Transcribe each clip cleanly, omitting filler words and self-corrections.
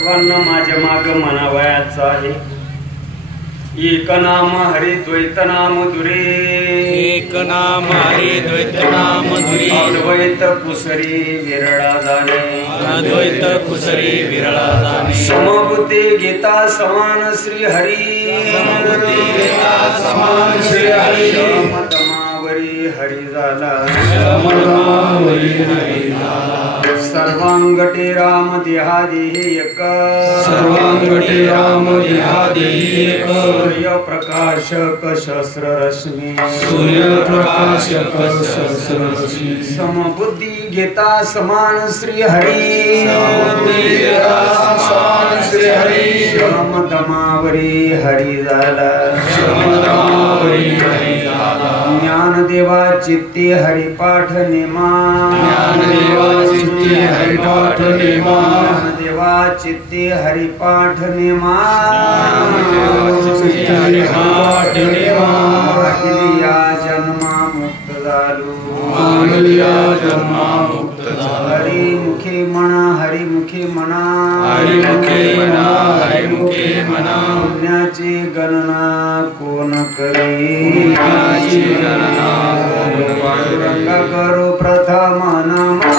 सर्वांना माझ्या माग म्हणावयाचं आहे, एक नाम हरी द्वैत नाम दुरे, एक नाम हरी द्वैत नाम दुरी, अद्वैत कुसरी विरळा जाणे, अद्वैत कुसरी विरळा जाणे, समबुद्धी गीता समान श्री हरी, समबुद्धी गीता समान श्री हरी, श्यामतमावरी हरी झाला, श्यामतमावरी हरी झाला, सर्वांगटे राम देहादी एक, सर्वांगटे राम देहादी एक, सूर्य प्रकाशक शस्त्र रश्मी, सूर्य प्रकाशक शस्त्र रश्मी, समबुद्धी घेता समान श्री हरी, समबुद्धी गीता समान श्री हरी, श्यामतमावरी हरी झाला, श्यामतमावरी हरी झाला, ज्ञानदेवा चित्ते हरिपाठ नेमा, ज्ञानदेवा चित्ते हरिपाठ नेमा, ज्ञानदेवा चित्ते हरिपाठ नेमा, चित्ते हरिपाठ नेमा, मागलिया जन्मा मुक्त झालो, मागलिया जन्मा मुक्त झालो, हरिमुखे म्हणा हरिमुखे म्हणा, हरिमुखे म्हणा हरिमुखे म्हणा, पुण्याची गणना कोण करे, पुण्याची गणना कोण करे, पांडुरंगा करो प्रथम नामा,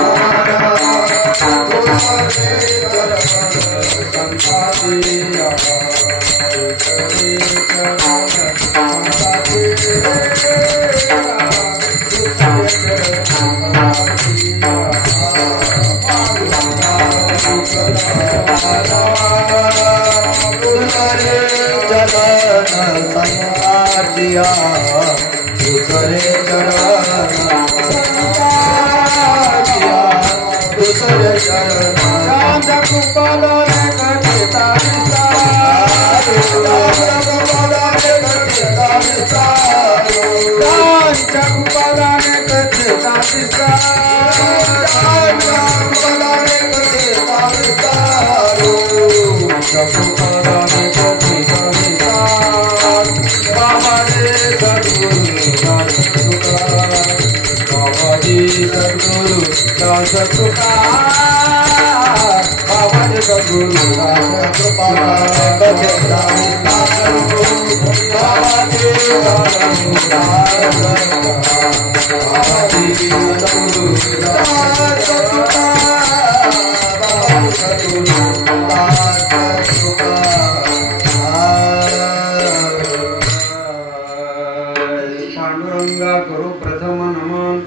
पांडुरंगा करू प्रथम नमन,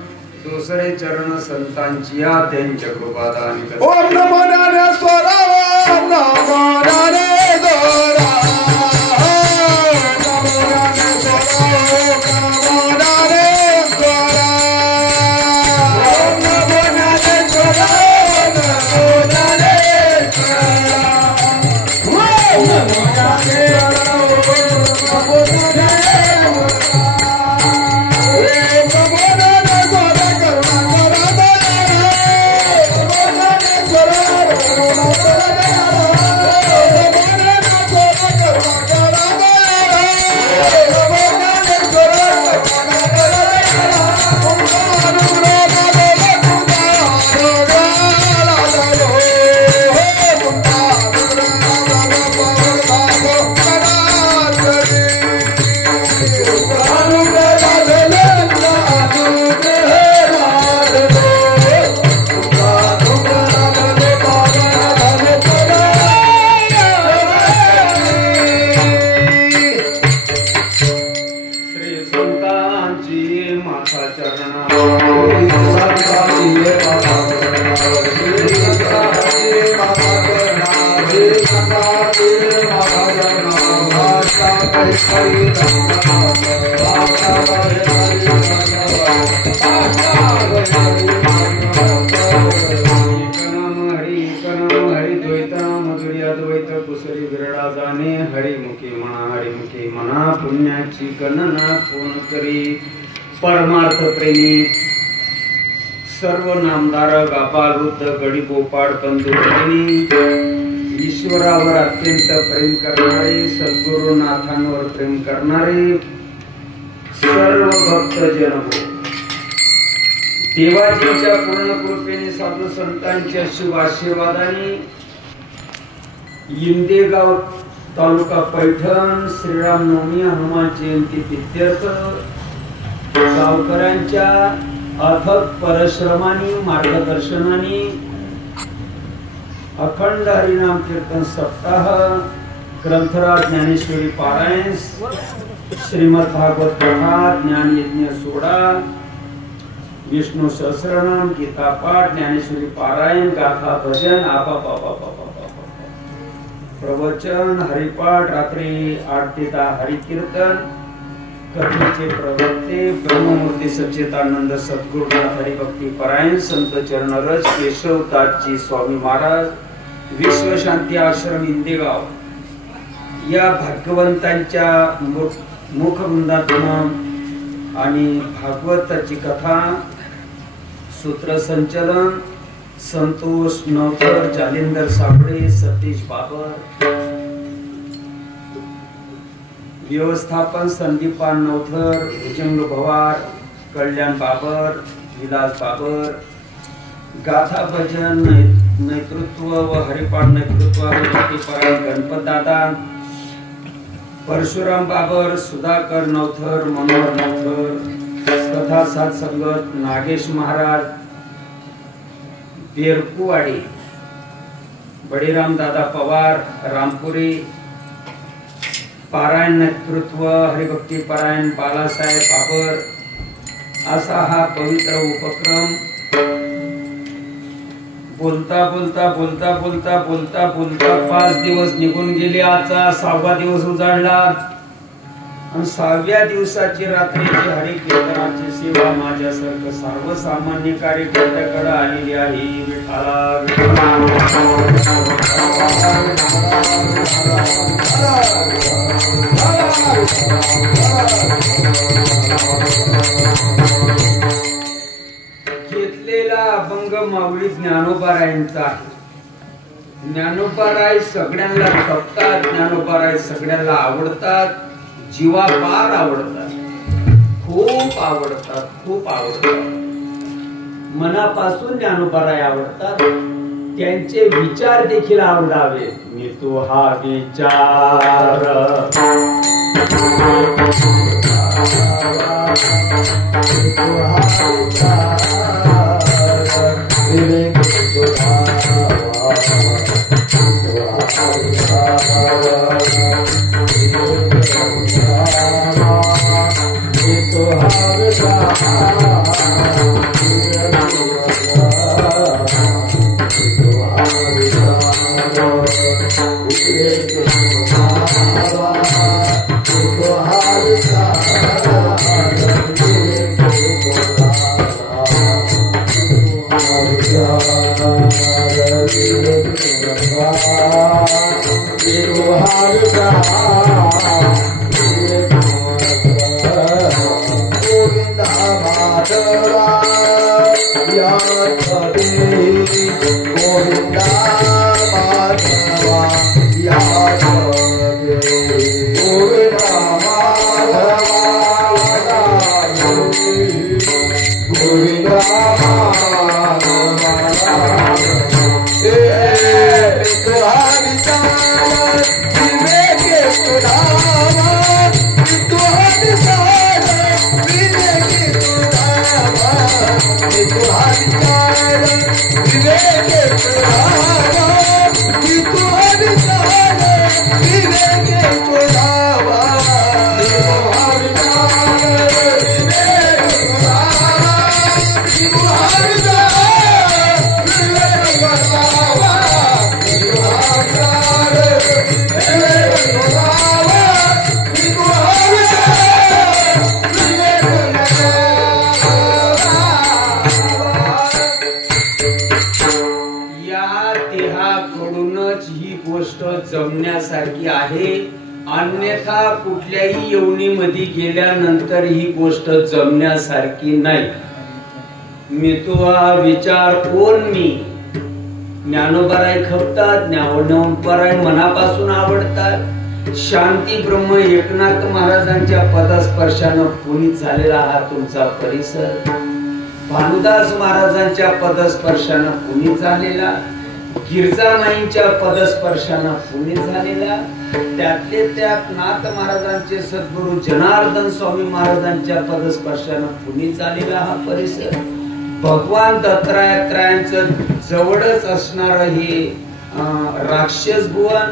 दुसरे चरण संतांची या त्यांच्या कृपादान कर. ओम नमो ज्ञानेश्वरा, ओम नमो ज्ञानेश्वरा, नमो ज्ञानेश्वरा, नमो ज्ञानेश्वरा, ओम नमो ज्ञानेश्वरा, नमो ज्ञानेश्वरा, ओम नमो ज्ञानेश्वरा, नमो ज्ञानेश्वरा. पुण्याची गणना कोण करी, परमार्थ प्रेमी सर्व नामदार गापाल वृद्ध गडी गोपाळ कंदुरणी, ईश्वरावर अत्यंत प्रेम करणारे, सद्गुरुनाथांवर प्रेम करणारे सर्व भक्त जन देवाजींच्या पूर्ण कृपेने साधू संतांच्या शुभ आशीर्वादाने इंदेगाव तालुका पैठण श्रीराम नवमी हनुमान जयंती प्रीत्यर्थ गावकऱ्यांच्या अथक परिश्रमाने मार्गदर्शनाने अखंड हरिनाम कीर्तन सप्ताह, ग्रंथराज ज्ञानेश्वरी पारायण, श्रीमद भागवत कथा, ज्ञान यज्ञ सोहळा, विष्णू सहस्रनाम, गीता पाठ, ज्ञानेश्वरी पारायण, गाथा भजन, प्रवचन, हरिपाठ, रात्री 8 ते 10 हरिकीर्तन, कथेचे प्रवक्ते ब्रह्ममूर्ती सच्चिदानंद सद्गुरुनाथ हरिभक्ती परायण संत चरणरज केशवदासजी स्वामी महाराज, विश्वशांती आश्रम इंदेगाव या भाग्यवंतांच्या मुखवृंदातून आणि भागवताची कथा सूत्रसंचलन संतोष नवकर, जालिंदर साबळे, सतीश बाबर, व्यवस्थापन संदीपान नवथर, भुजंग भवार, कल्याण बाबर, विलास बाबर, गाथा भजन नेतृत्व व हरिपाठ नेतृत्व गणपत दादा, परशुराम बाबर, सुधाकर नवथर, मनोहर नवथर, कथा साथ संगत नागेश महाराज, बेरकुवाडी, बडीराम दादा पवार, रामपुरी, पारायण नेतृत्व हरिभक्ती परायण बालासाहेब बाबर असा हा पवित्र उपक्रम बोलता बोलता बोलता बोलता बोलता बोलता 5 दिवस निघून गेले. आजचा 6वा दिवस उजाडला आणि 6व्या दिवसाची रात्रीची हरिकीर्तनाची सेवा माझ्यासारखं सर्वसामान्य कार्यकर्त्याकडे आलेली आहे. घेतलेला अभंग माऊली ज्ञानोबारायांचा आहे. ज्ञानोबाराय सगळ्यांना खपतात, ज्ञानोबाराय सगळ्यांना आवडतात, जीवापार आवडतात, खूप आवडतात, खूप आवडतात, मनापासून ज्ञानोबाराय आवडतात. त्यांचे विचार देखील आवडावे. मी तो हा विचार जमण्यासारखी आहे. अन्यथा कुठल्याही योनीमध्ये गेल्यानंतर ही गोष्ट जमण्यासारखी नाही. मी तो हा विचार कोण मी ज्ञानोबाराय खपतात, ज्ञानोबाराय मनापासून आवडतात. शांती ब्रह्म एकनाथ महाराजांच्या पदस्पर्शानं पुनीत झालेला हा तुमचा परिसर, भानुदास महाराजांच्या पदस्पर्शानं पुनीत झालेला, गिरजामाईंच्या पदस्पर्शानं पुनीत झालेला, त्यातले त्यात नाथ महाराजांचे सद्गुरू जनार्दन स्वामी महाराजांच्या पदस्पर्शानं पुनीत झालेला हा परिसर भगवान दत्तात्रयांचं जवळच असणार हे राक्षस भुवन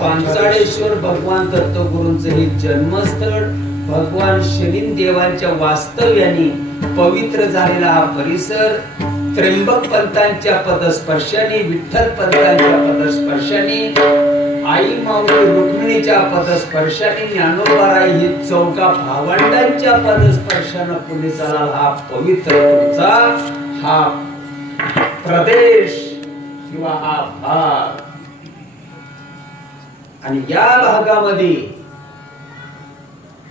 पांचाळेश्वर भगवान दत्तगुरूंचं हे जन्मस्थळ भगवान शनी देवांच्या वास्तव्याने पवित्र झालेला हा परिसर त्र्यंबक पंतांच्या पदस्पर्शाने विठ्ठल पंतांच्या पदस्पर्शाने आई माऊली रुक्मिणीच्या पदस्पर्शाने ज्ञानोबाराई ही चौका भावंडांच्या पदस्पर्शाने पुणे झाला हा पवित्र तुमचा हा प्रदेश किंवा हा भाग आणि या भागामध्ये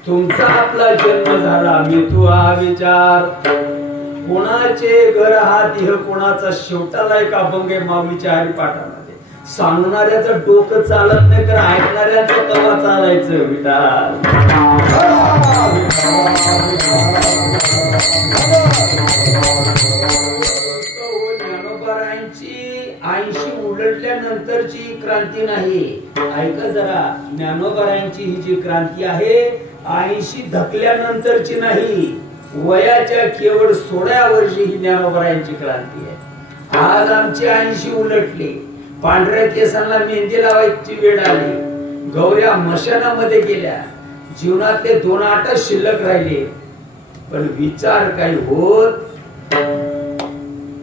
तुमचा आपला जन्म झाला मी तू हा विचार कोणाचे घर हा देह कोणाचा शेवटाला एक अभंग आहे माऊलीच्या हरिपाठामध्ये सांगणाऱ्याचं डोकं चालत नाही तर ऐकणाऱ्याचं कवा चालायचं विठाल ज्ञानोबारायांची 80 उलटल्यानंतरची क्रांती नाही ऐका जरा ज्ञानोबारायांची ही जी क्रांती आहे 80 धकल्यानंतरची नाही वयाच्या केवळ 16 वर्षी ही ज्ञानोबारायांची क्रांती आहे आज आमची 80 उलटली पांढऱ्या केसांना मेहंदी लावायची वेळ आली गौऱ्या मशानामध्ये गेल्या जीवनातले 2 आठ शिल्लक राहिले पण विचार काही होत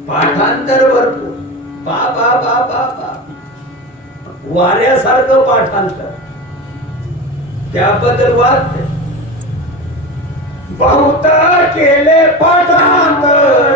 पाठांतर भरपूर बा बा बा बा बा वाऱ्यासारखं पाठांतर त्याबद्दल वाद बहुत केले पाठांतर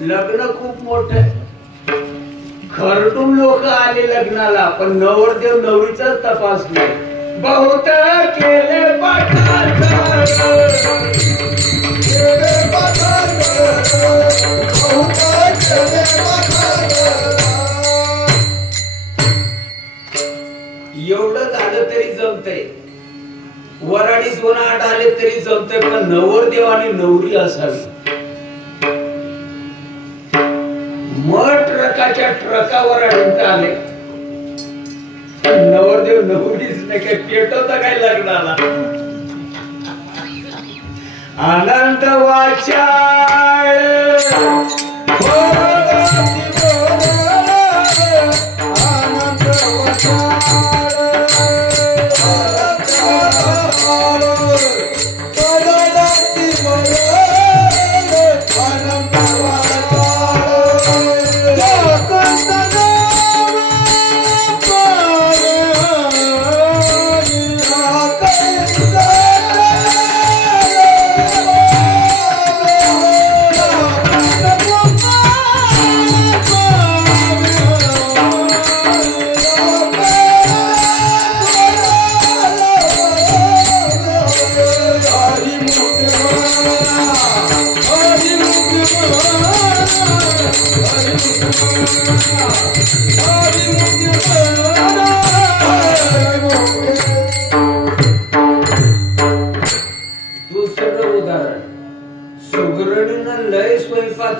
लग्न खूप मोठं खरडून लोक आले लग्नाला पण नवरदेव नवरीचाच तपास नाही बहुत केले एवढं झालं तरी जमतंय वराडी 2 8 आले तरी जमतंय पण नवरदेव आणि नवरी असावी ट्रकाच्या ट्रकावर आले नवरदेव नवरीच नाही काय पेटवता काय लग्नाला आनंद वाचाळ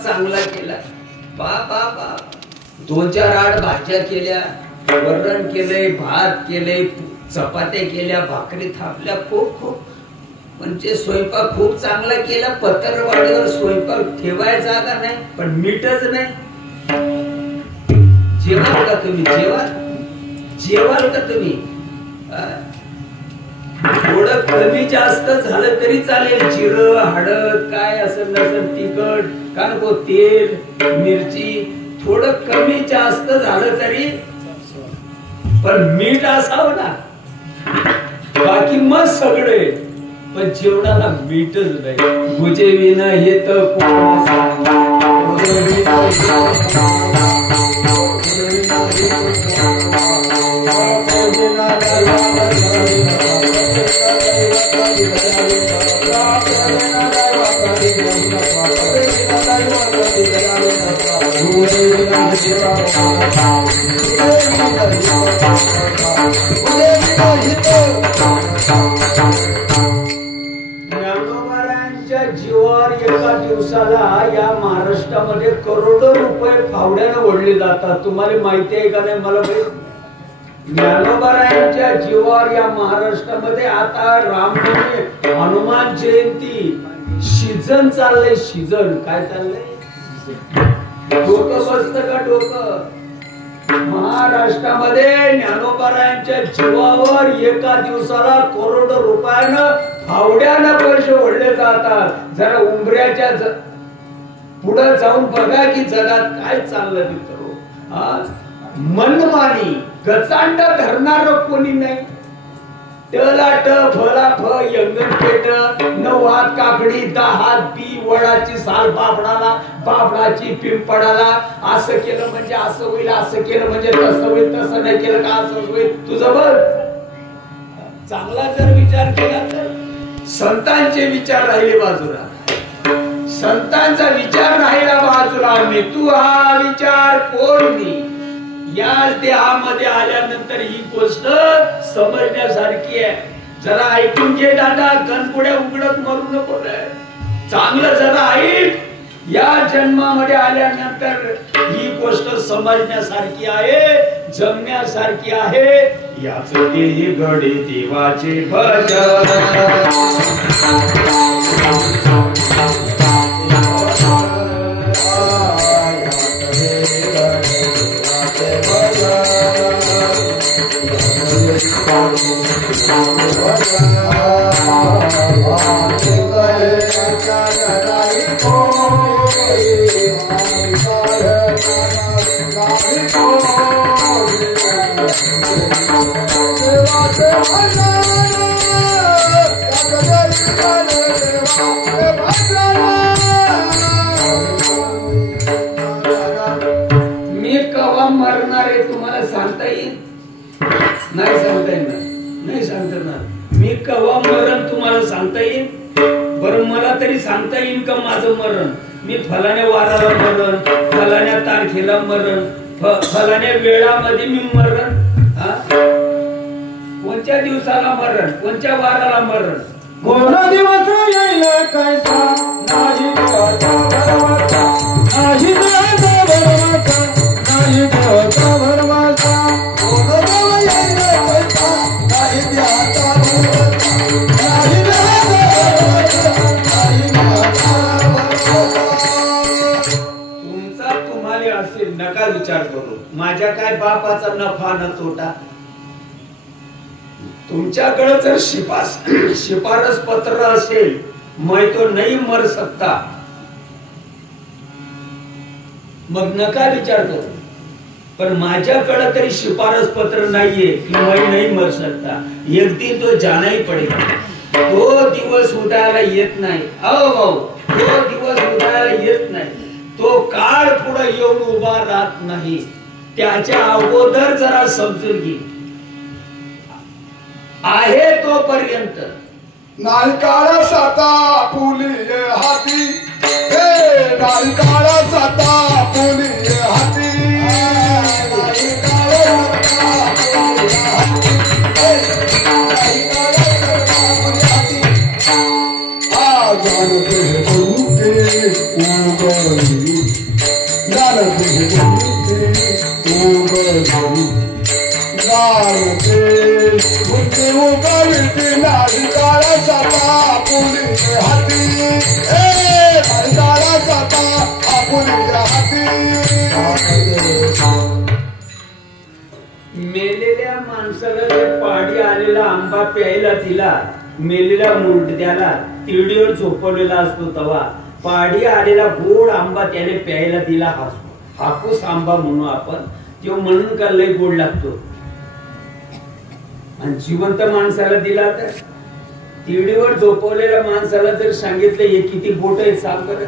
चांगला केला बाबा 2-4 आठ भाज्या केल्या वरण केलंय भात केलंय चपात्या केल्या भाकरी थापल्या खूप खूप म्हणजे स्वयंपाक खूप चांगला केला, पत्रवाडीवर स्वयंपाक ठेवायचा जागा नाही, पण मीठच नाही. जेवाल का तुम्ही? जेवाल का तुम्ही? थोडं कमी जास्त झालं तरी चालेल. जिरं हळद काय असं नसेल, तिखट का नको, तेल मिरची थोडं कमी जास्त झालं तरी, पण मीठ असावं ना. बाकी मग सगळे, पण जेवणाला मीठच नाही. भुजे विना हे तर ज्ञानोबारायांच्या जीवावर एका दिवसाला या महाराष्ट्रामध्ये करोडो रुपये फावड्यानं ओढले जातात. तुम्हाला माहिती आहे का नाही मला माहित. ज्ञानोबारायांच्या जीवावर या महाराष्ट्रामध्ये आता रामनवमी, हनुमान जयंती सीजन चाललंय. सीजन काय चाललंय? डोकं बसतं का डोकं? महाराष्ट्रामध्ये ज्ञानोबारायांच्या जीवावर एका दिवसाला करोडो रुपयानं फावड्यानं पैसे ओढले जातात. जरा उंबऱ्याच्या पुढे जाऊन बघा की जगात काय चाललं मित्र. मनमानी गचांड धरणार कोणी नाही. टलाट फला फ यंगण पेट, 9 हात काकडी 10 हात बी, वडाची साल बाबडाला, बाबडाची पिंपडाला. असं केलं म्हणजे असं होईल, असं केलं म्हणजे तसं होईल, तसं नाही केलं का असं होईल. तुझं बघ, चांगला जर विचार केला तर संतांचे विचार राहिले बाजूला, संतांचा विचार राहिला बाजूला. मी तू हा विचार कोण मी. या देहामध्ये आल्यानंतर ही गोष्ट समजण्यासारखी आहे. जरा ऐकून घे दादा, गणपुड्या उघडत मरू नको. चांगलं जरा ऐक. या जन्मामध्ये आल्यानंतर ही गोष्ट समजण्यासारखी आहे, जमण्यासारखी आहे. याच देही घडी देवाचे भजन. मी कवा मरणार आहे तुम्हाला सांगता येईल? नाही सांगता येणार, नाही सांगता येणार. मी कवा मरण तुम्हाला सांगता येईल? बरं मला तरी सांगता येईल का माझं मरण? मी फलाण्या वाराला मरण, फलाण्या तारखेला मरण, फलाण्या वेळामध्ये मी मरण. कोणत्या दिवसाला मरण, कोणत्या वाराला मरण? कोण दिवस येईल कैसा, नाही देवाचा भरवसा, नाही देवाचा भरवसा, नाही देवाचा भरवसा. कोण देव येईल कैसा, नाही देवाचा भरवसा, नाही देवाचा भरवसा, नाही देवाचा भरवसा. तुमचा तुम्हाला असेल, नका विचार करू. माझ्या काय बापाचा नफा न तोटा. तुमच्याकडे जर शिफारस पत्र असेल, मैं तो नहीं मर सकता, मग नका विचार करू. पण माझ्याकडे तरी शिफारस पत्र नाहीये की मैं नहीं मर सकता. एक दिन तो जाना ही पडेगा. तो दिवस उदयाला येत नाही. भाऊ, तो दिवस उदयाला येत नाही. तो काळ पुढे येऊन उभा राहत नाही. त्याच्या अगोदर जरा समजून घे. आहे तोपर्यंत नाही काळा साता पुली हाती, हे नाही काळा साता पुली हाती, नाही काळा साता पुली हाती, नाही काळा साता पुली हाती. जानते बोलते उगली, जानते बोलते उगली, जानते गुंती उगविती नाही काळा साता पुली हाती नाही काळा साता पुली हाती मेलेल्या माणसाला जर पाडी आलेला आंबा प्यायला दिला, मेलेल्या मुर्द्याला तिरडीवर झोपवलेला असतो तवा पाडी आलेला गोड आंबा त्याने प्यायला दिला, हापूस आंबा म्हणू आपण, तो म्हणून का लय गोड लागतो. आणि जिवंत माणसाला दिला तर तिरडीवर झोपवलेल्या माणसाला जर सांगितलं हे किती बोट आहेत सांग बरं,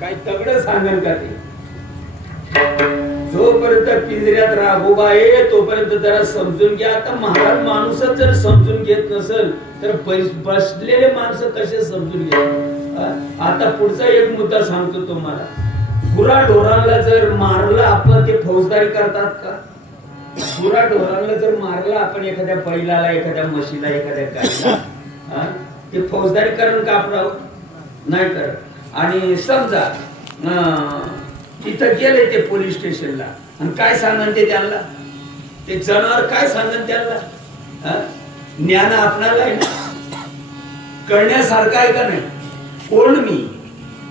काय तगडं सांगेल का ते. जोपर्यंत पिंजऱ्यात राघोबा आहे तोपर्यंत जरा समजून घ्या. आता महाराज माणूसच जर समजून घेत नसेल तर बसलेले माणसं कसे समजून घेत. आता पुढचा एक मुद्दा सांगतो तुम्हाला. गुरा ढोरांना जर मारलं आपण ते फौजदारी करतात का? गुरा ढोरांना जर मारलं आपण एखाद्या बैलाला, एखाद्या म्हशीला, एखाद्या गायीला, ते फौजदारी करण का आपण नाही करत. आणि समजा तिथं गेले ते पोलीस स्टेशनला आणि काय सांगन ते त्यांना, ते जनावर काय सांगन त्यांना. ज्ञान आपणाला आहे ना, कळण्यासारखं आहे का नाही. कोण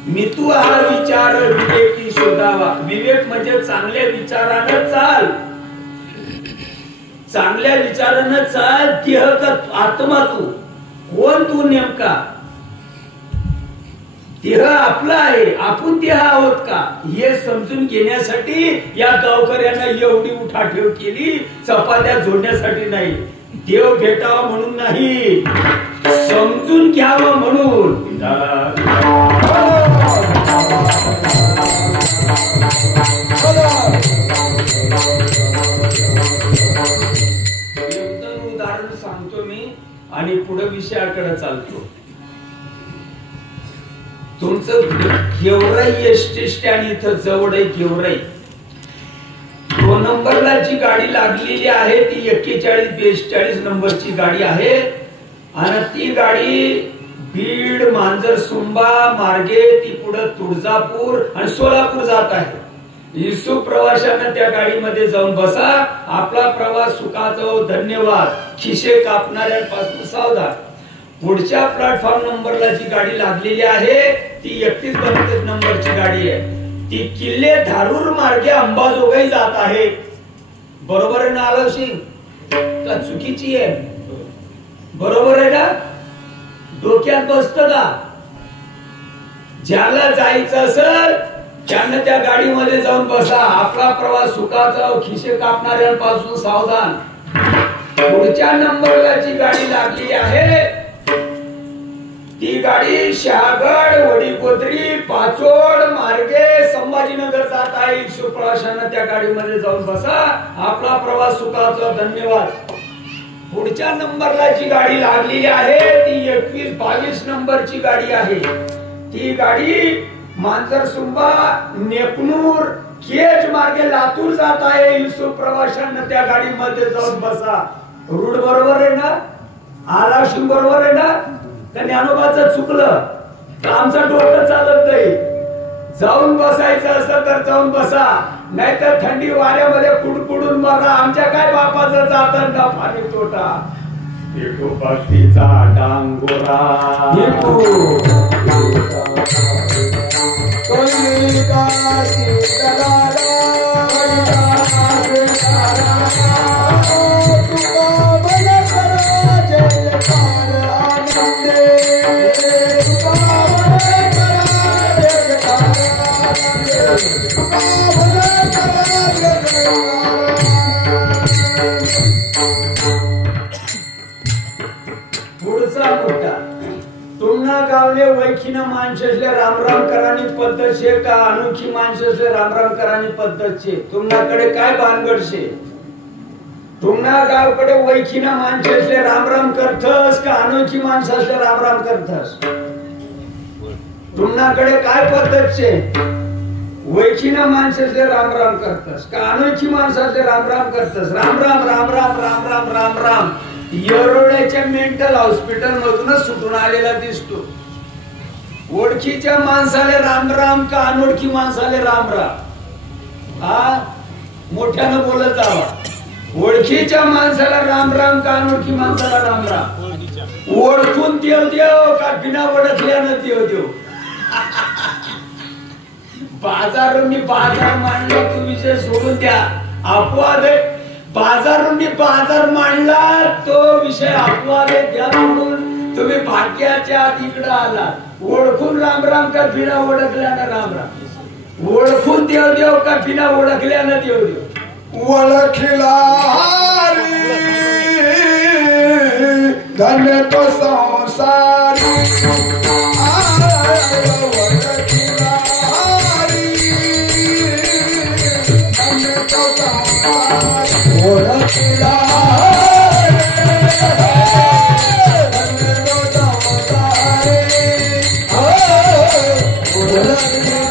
मी तू हा विचार विवेकी शोधावा. विवेक म्हणजे चांगल्या विचारानं चाल, चांगल्या विचारानं चाल. देह का आत्मा तू, कोण तू नेमका. देह आपला आहे, आपण देह आहोत का हे समजून घेण्यासाठी या गावकऱ्यांना एवढी उठाठेव केली. चपात्या जोडण्यासाठी नाही, देव भेटावा म्हणून नाही, समजून घ्यावं म्हणून. उदाहरण सांगतो मी आणि पुढे विषयाकडे चालतो. तुमचं गेवराई एसटी स्टँड इथं जवळ आहे. गेवराई 2 नंबरला जी गाडी लागलेली आहे ती 4142 नंबरची गाडी आहे आणि ती गाडी बीड मांजरसुंबा मार्गे ती पुढे तुळजापूर आणि सोलापूर जात आहे. इच्छुक प्रवाशांना त्या गाडीमध्ये जाऊन बसा. आपला प्रवास सुखाचा हो. धन्यवाद. खिशे कापणाऱ्यांपासून सावधान. पुढच्या प्लॅटफॉर्म नंबरला जी गाडी लागलेली आहे ती 3132 नंबरची गाडी आहे. ती किल्ले धारूर मार्गे अंबाजोगाई जात आहे. बरोबर आहे ना आलवशी का चुकीची आहे? बरोबर आहे ना? डोक्यात बसत का? ज्याला जायचं असेल त्यांना त्या गाडीमध्ये जाऊन बसा. आपला प्रवास सुखाचा हो. खिशे कापणाऱ्यांपासून सावधान. पुढच्या नंबरला जी गाडी लागली आहे ती गाडी शहागड वडीकोत्री पाचोड मार्गे संभाजीनगर जात आहे. इच्छुक प्रवाशांना त्या गाडीमध्ये जाऊन बसा. आपला प्रवास सुखाचा. धन्यवाद. पुढच्या नंबरला जी गाडी लागलेली आहे ती 2122 नंबरची गाडी आहे. ती गाडी मांजरसुंबा नेपनूर केज मार्गे लातूर जात आहे. इच्छुक प्रवाशांना त्या गाडीमध्ये जाऊन बसा. रूट बरोबर आहे ना? आलाशिंग बरोबर आहे ना? तर ज्ञानोबाचं चुकलं तर आमचं डोकं चालत नाही. जाऊन बसायचं असं तर जाऊन बसा, नाहीतर थंडी वाऱ्यामध्ये कुडकुडून मरा. आमच्या काय बापाचं जातं ना पाणी तोटा. एकू भक्तीचा डांगोरा पुढचा मुद्दा. तुमना गावले वैखीना माणसासले रामराम करानी पद्धत शे का अनोखी माणसासले रामराम करानी पद्धत शे? तुमनाकडे काय भानगड शे? तुमना गावकडे वैखीना माणसासले रामराम करतस का अनोखी माणसासले रामराम करतस? तुमनाकडे काय पद्धत शे? वैखीना माणसासले रामराम करतस का अनोखी माणसासले रामराम करतस? राम राम राम राम राम राम राम राम येरोड्याच्या मेंटल हॉस्पिटल मधूनच सुटून आलेला दिसतो. ओळखीच्या माणसाले राम राम का अनोळखी माणसाले राम राम? हा मोठ्यानं बोलत जावा. ओळखीच्या माणसाला राम राम का अनोळखी माणसाला राम राम ओळखून देव देव का बिना ओळखल्यानं देव देव बाजारून बाजार मांडला तो विषय सोडून द्या अपवाद बाजारून बाजार मांडला तो विषय अपवाद द्या म्हणून तुम्ही भाग्याच्या तिकडे आला ओळखून राम राम का बिना ओळखल्यानं राम राम ओळखून देव देव का बिना ओळखल्यानं देव देव ओळखिला धन्य तो संसारी ओळखिला धन्य तो संसारी ओळखिला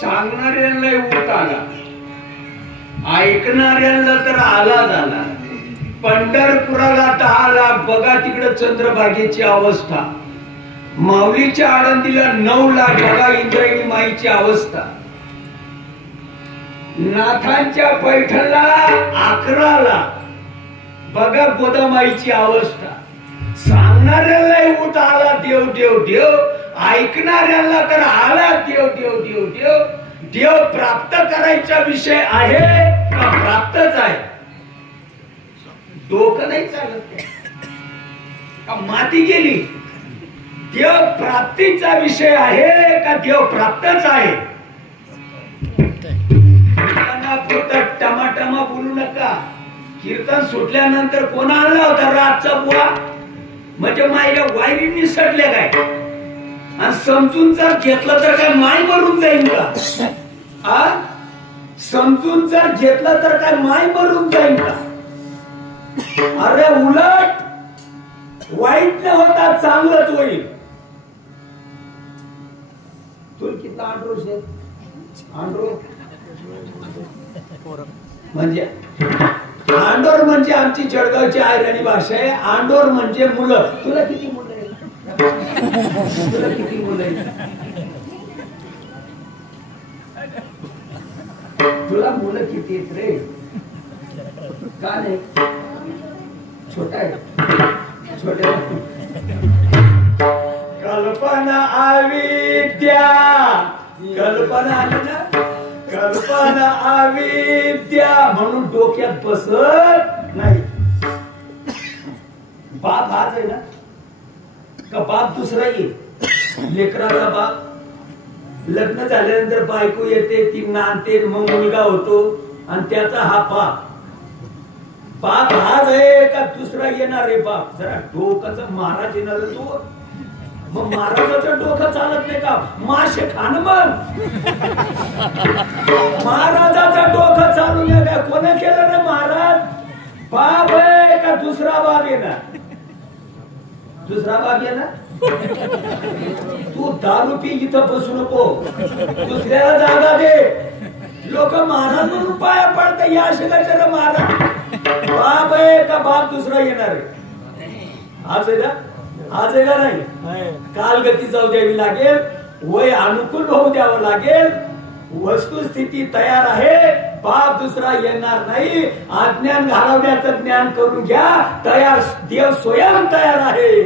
सांगणाऱ्यांना उठ आला ऐकणाऱ्यांना तर आला झाला पंढरपुराला 10 लाख बघा तिकडे चंद्रभागेची अवस्था माऊलीच्या आळंदीला 9 लाख बघा इंद्रायणी माईची अवस्था नाथांच्या पैठणला 11 लाख बघा गोदामाईची अवस्था सांगणाऱ्याला उठ आला देव देव देव ऐकणाऱ्याला तर आला देव देव देव देव देव प्राप्त करायचा विषय आहे का प्राप्तच आहे डोकं नाही चालत का माती गेली देव प्राप्तीचा विषय आहे का देव प्राप्तच आहे टमाटमा बोलू नका कीर्तन सुटल्यानंतर कोण आणला होता रातचा बुवा म्हणजे माझ्या वायरींनी सडल्या काय आणि समजून जर घेतलं तर काय माय मरून जाईल का समजून जर घेतलं तर काय माय मरून जाईल का अरे उलट वाईट न होता चांगलंच होईल तू किती आंड्रोस आहे आंड्रो म्हणजे आंडोर म्हणजे आमची जळगावची आयराणी भाषा आहे आंडोर म्हणजे मुलं तुला किती मुलं तुला किती मुलं तुला मुलं किती आहेत रे का नाही छोटा आहे छोट्या कल्पना अविद्या कल्पना आली ना कल्पना अविद्या म्हणून डोक्यात बसत नाही बाप हाच आहे ना का बाप दुसरा येईल लेकराचा बाप लग्न झाल्यानंतर बायको येते ती नांदते मग मुलगा होतो आणि त्याचा हा बाप हाच आहे का दुसरा येणार आहे बाप जरा डोकाचा महाराज येणार तो मग महाराजाचं डोकं चालत नाही का मासे खाणं मग महाराजाचं डोकं चालू नाही का कोणी केलं ना महाराज बाप आहे का दुसरा बाप येणार दुसरा बाप येणार तू दारू पी इथं बसू नको दुसऱ्याला जागा दे लोक महाराज म्हणून पाया पडतात या शिकायच्या महाराज बाप आहे का बाप दुसरा येणार आहे आज आहे का आज आहे का नाही कालगती जाऊ द्यावी लागेल वय अनुकूल होऊ द्यावं लागेल वस्तुस्थिती तयार आहे बाप दुसरा येणार नाही. अज्ञान घालवण्याचं ज्ञान करून घ्या. तयार देव स्वयं तयार आहे.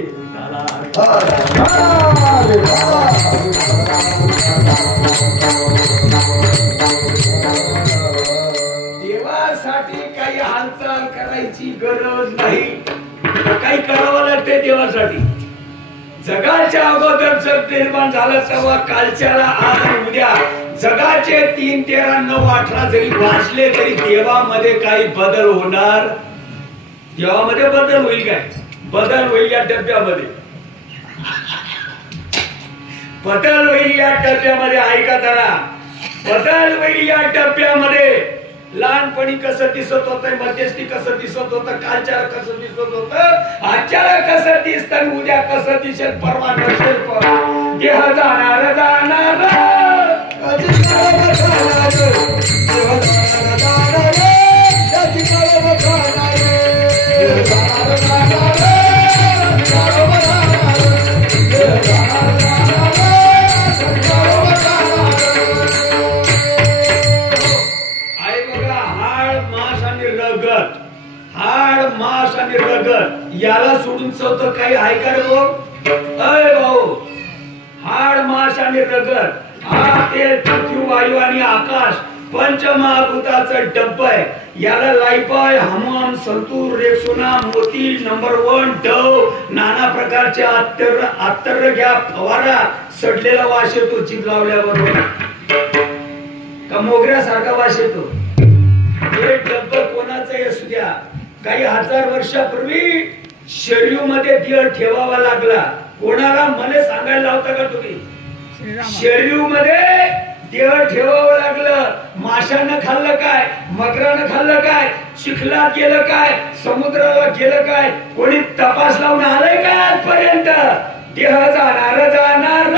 देवासाठी काही हालचाल करायची गरज नाही. काही करावं लागते देवासाठी. जगाच्या अगोदर जग निर्माण झालं तेव्हा कालच्याला आज आणि उद्या जगाचे 3, 13, 9, 18 जरी वाचले तरी देवामध्ये काही बदल होणार. देवामध्ये बदल होईल काय? बदल होईल या डब्यामध्ये. बदल होईल या डब्यामध्ये. ऐका जरा. बदल होईल या डब्यामध्ये. लहानपणी कसं दिसत होत, मध्यस्थी कसं दिसत होतं, कालच्याला कसं दिसत होतं, आजच्याला कसं दिसत, उद्या कसं दिसेल, परवा नसेल. देह जाणार जाणार हाड मांस आणि रगत याला सोडून चौथं काही आहे का रे भाऊ? अय भाऊ, हाड मांस आणि रगत हा तेल पृथ्वी वायू आणि आकाश पंचमहाभूताचं डब्ब आहे. याला लाईफॉय, हमाम, संतूर, रेक्सोना, मोती, नंबर 1, डव, नाना प्रकारचे अत्तर घ्या, फवारा. सडलेला वास येतो जीभ लावल्याबरोबर का मोगऱ्यासारखा वास येतो. हे डब्ब कोणाचं असू द्या. काही 1000 वर्षापूर्वी शरीरामध्ये देह ठेवावा लागला. कोणाला मला सांगायला लावता का तुम्ही? शरीरामध्ये देह ठेवावं लागलं. माशानं खाल्लं काय, मगरानं खाल्लं काय, चिखलात गेलं काय, समुद्राला गेलं काय, कोणी तपास लावून आलंय काय आजपर्यंत? देह जाणार जाणार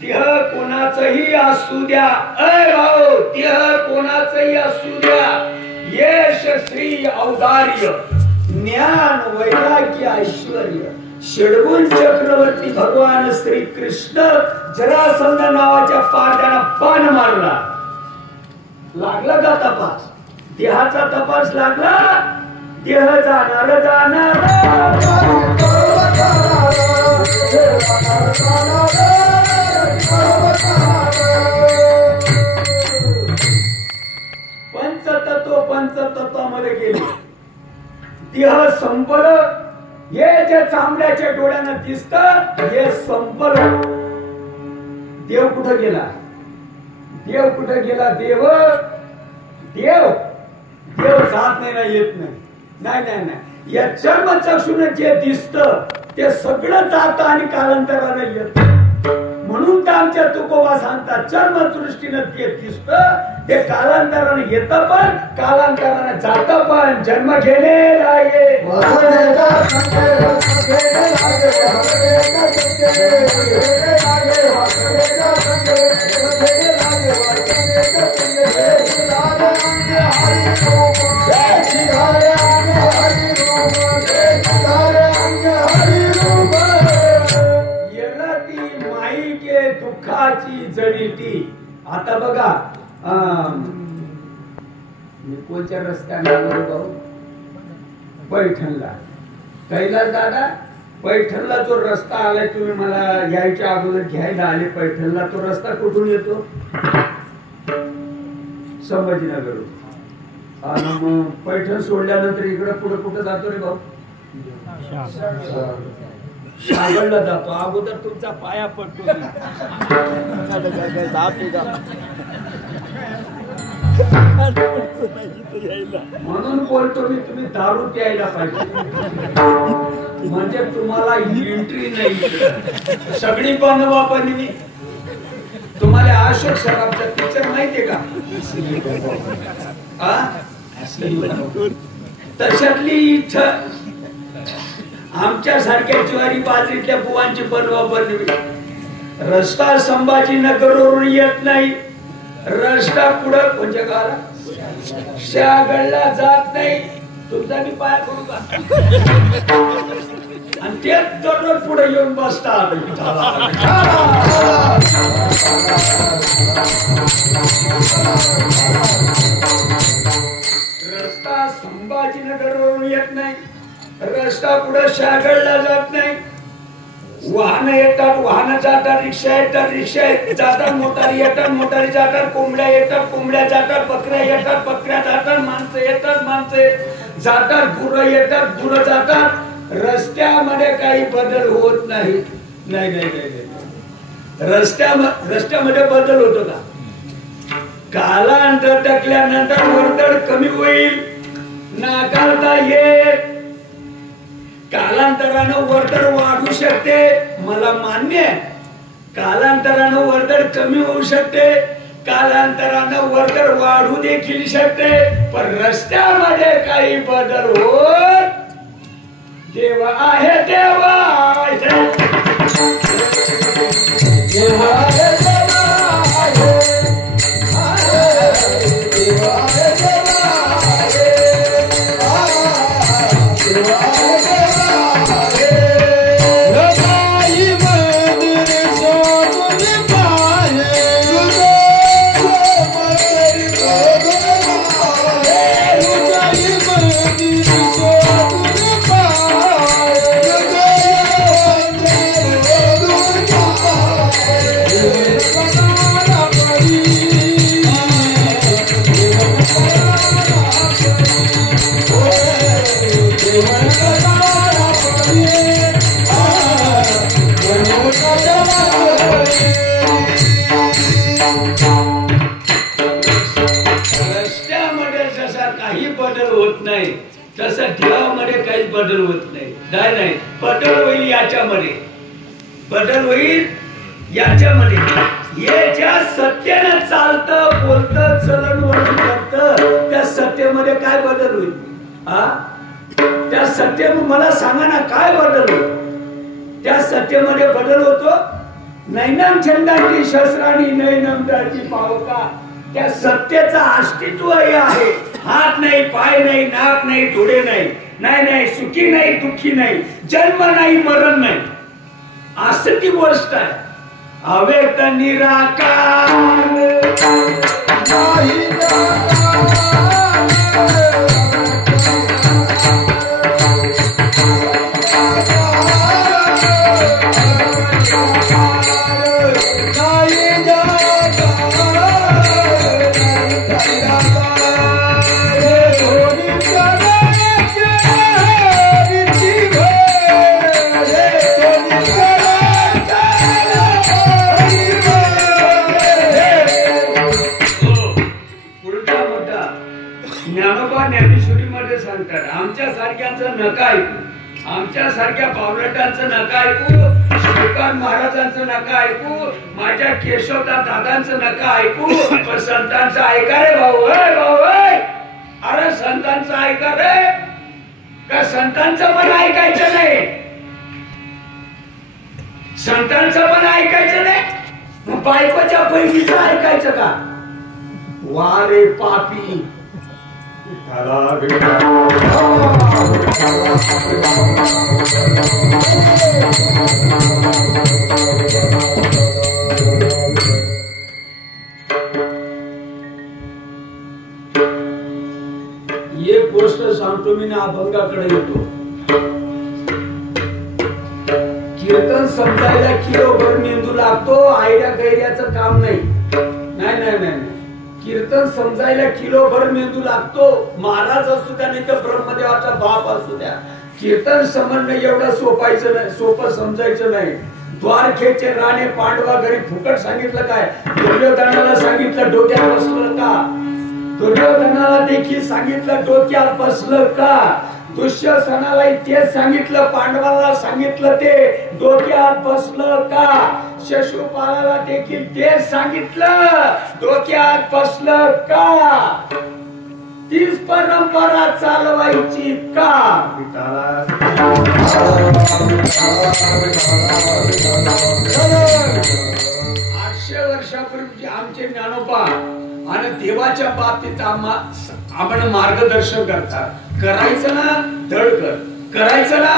देह कोणाचंही असू द्या. अय भाऊ, देह कोणाचंही असू द्या. यश, श्री, औदार्य, ज्ञान, वैराग्य, ऐश्वर्य, षडगुण चक्रवर्ती भगवान श्री कृष्ण जरासंध नावाच्या पांड्याला बाण मारला. लागला का तपास? देहाचा तपास लागला. देह जाणार जाणार पंचतत्वामध्ये गेले. देह संपल. हे जे चांबड्याच्या डोळ्यानं दिसत हे संपल. देव कुठं गेला? देव कुठं गेला? देव देव देव जात नाही ना, येत नाही. नाही नाही नाही. या चर्मचक्षुने जे दिसत ते सगळं जात आणि कालांतराने येत. म्हणून तर आमच्या तुकोबा सांगतात चर्मदृष्टीनं ते दिसत ते कालांतराने येत पण कालांतराने जात पण. जन्म घेणे लागे दुःखाची जडिती. आता बघा मी कोणत्या रस्त्याने पैठणला कैलास दादा पैठणला जो रस्ता आलाय तुम्ही मला यायच्या अगोदर घ्यायला आले पैठणला. तो रस्ता कुठून येतो? संभाजीनगरहून. आणि मग पैठण सोडल्यानंतर इकडे पुढे कुठं जातो रे भाऊ? सागरला जातो. अगोदर तुमचा पाया पडतो. म्हणून बोलतो मी तुम्ही दारू प्यायला पाहिजे म्हणजे तुम्हाला एंट्री नाही. सगळी पण वापरली. तुम्हाला अशोक सराफचा पिक्चर माहितीये का? तशातली इथं आमच्या सारख्या ज्वारी बाजरीतल्या बुवांची पण वापरली. रस्ता संभाजीनगरवरून येत नाही. रस्ता पुढं म्हणजे गाला शागडला जात नाही. तुमचा मी पाया करू का आणि तेच दररोज पुढे येऊन बसतात रस्ता संभाजीनगरवरून येत नाही रस्ता पुढे शागडला जात नाही वाहन येतात वाहन जातात रिक्षा येतात रिक्षा जातात मोटारी येतात मोटारी जातात कोंबड्या येतात कोंबड्या जातात बकऱ्या येतात बकऱ्या जातात माणसं येतात माणसं जातात गुरं येतात गुरं जातात रस्त्यामध्ये काही बदल होत नाही नाही नाही नाही रस्त्यामध्ये बदल होतो का कालांतर टाकल्यानंतर वर्दळ कमी होईल नाकारता येत कालांतरानं वर्दळ वाढू शकते मला मान्य आहे कालांतरानं वर्दळ कमी होऊ शकते कालांतरानं वर्दळ वाढू देखील शकते पण रस्त्यामध्ये काही बदल होत देव आहे देवा रस्त्यामध्ये जसा काही बदल होत नाही तसं देवामध्ये काहीच बदल होत नाही नाही बदल होईल याच्यामध्ये बदल होईल याच्यामध्ये हे ज्या सत्यानं चालतं बोलतं चलन वळण करतं त्या सत्तेमध्ये काय बदल होईल हा त्या सत्तेमध्ये मला सांगा ना काय बदल होईल त्या सत्तेमध्ये बदल होतो नैनम छंदाची शस्त्राणी नैनम दाची पावका त्या सत्तेचं अस्तित्व हे आहे हात नाही पाय नाही नाक नाही डोळे नाही नाही नाही सुखी नाही दुःखी नाही जन्म नाही मरण नाही असं ती गोष्ट आहे अव्यक्त निराकार आमच्या सारख्यांचं नका ऐकू आमच्या सारख्या पावलटांचं नका ऐकू श्रीकांत महाराजांचं नका ऐकू माझ्या केशवदा दादांचं नका ऐकू पण संतांचं ऐका रे भाऊ अरे संतांचं ऐका रे का संतांचं पण ऐकायचं नाही संतांचं पण ऐकायचं नाही मग बायकोच्या बहिणीचं ऐकायचं का वा रे पापी एक गोष्ट सांगतो मी ना अभंगाकडे येतो कीर्तन समजायला किलोभर मेंदू लागतो आयड्या गैऱ्याचं काम नाही नाही नाही नाही कीर्तन समजायला किलोभर मेंदू लागतो महाराज असू द्या नाही तर ब्रह्मदेवाचा बाप असू द्या कीर्तन समजणं एवढं सोपायचं नाही सोपं समजायचं नाही द्वारखेचे राणे पांडवा घरी फुकट सांगितलं काय दुर्योधनाला सांगितलं डोक्यात बसलं का दुर्योधनाला देखील सांगितलं डोक्यात बसलं का दुःशासनाला तेच सांगितलं पांडवाला सांगितलं ते डोक्यात बसलं का शिशुपालाला देखील तेच सांगितलं डोक्यात बसलं का तीच परंपरा चालवायची का 800 वर्षापूर्वी आमचे ज्ञानोबा आणि देवाच्या बाबतीत आपण मार्गदर्शन करतात. करायचं ना धड कर, करायचं ना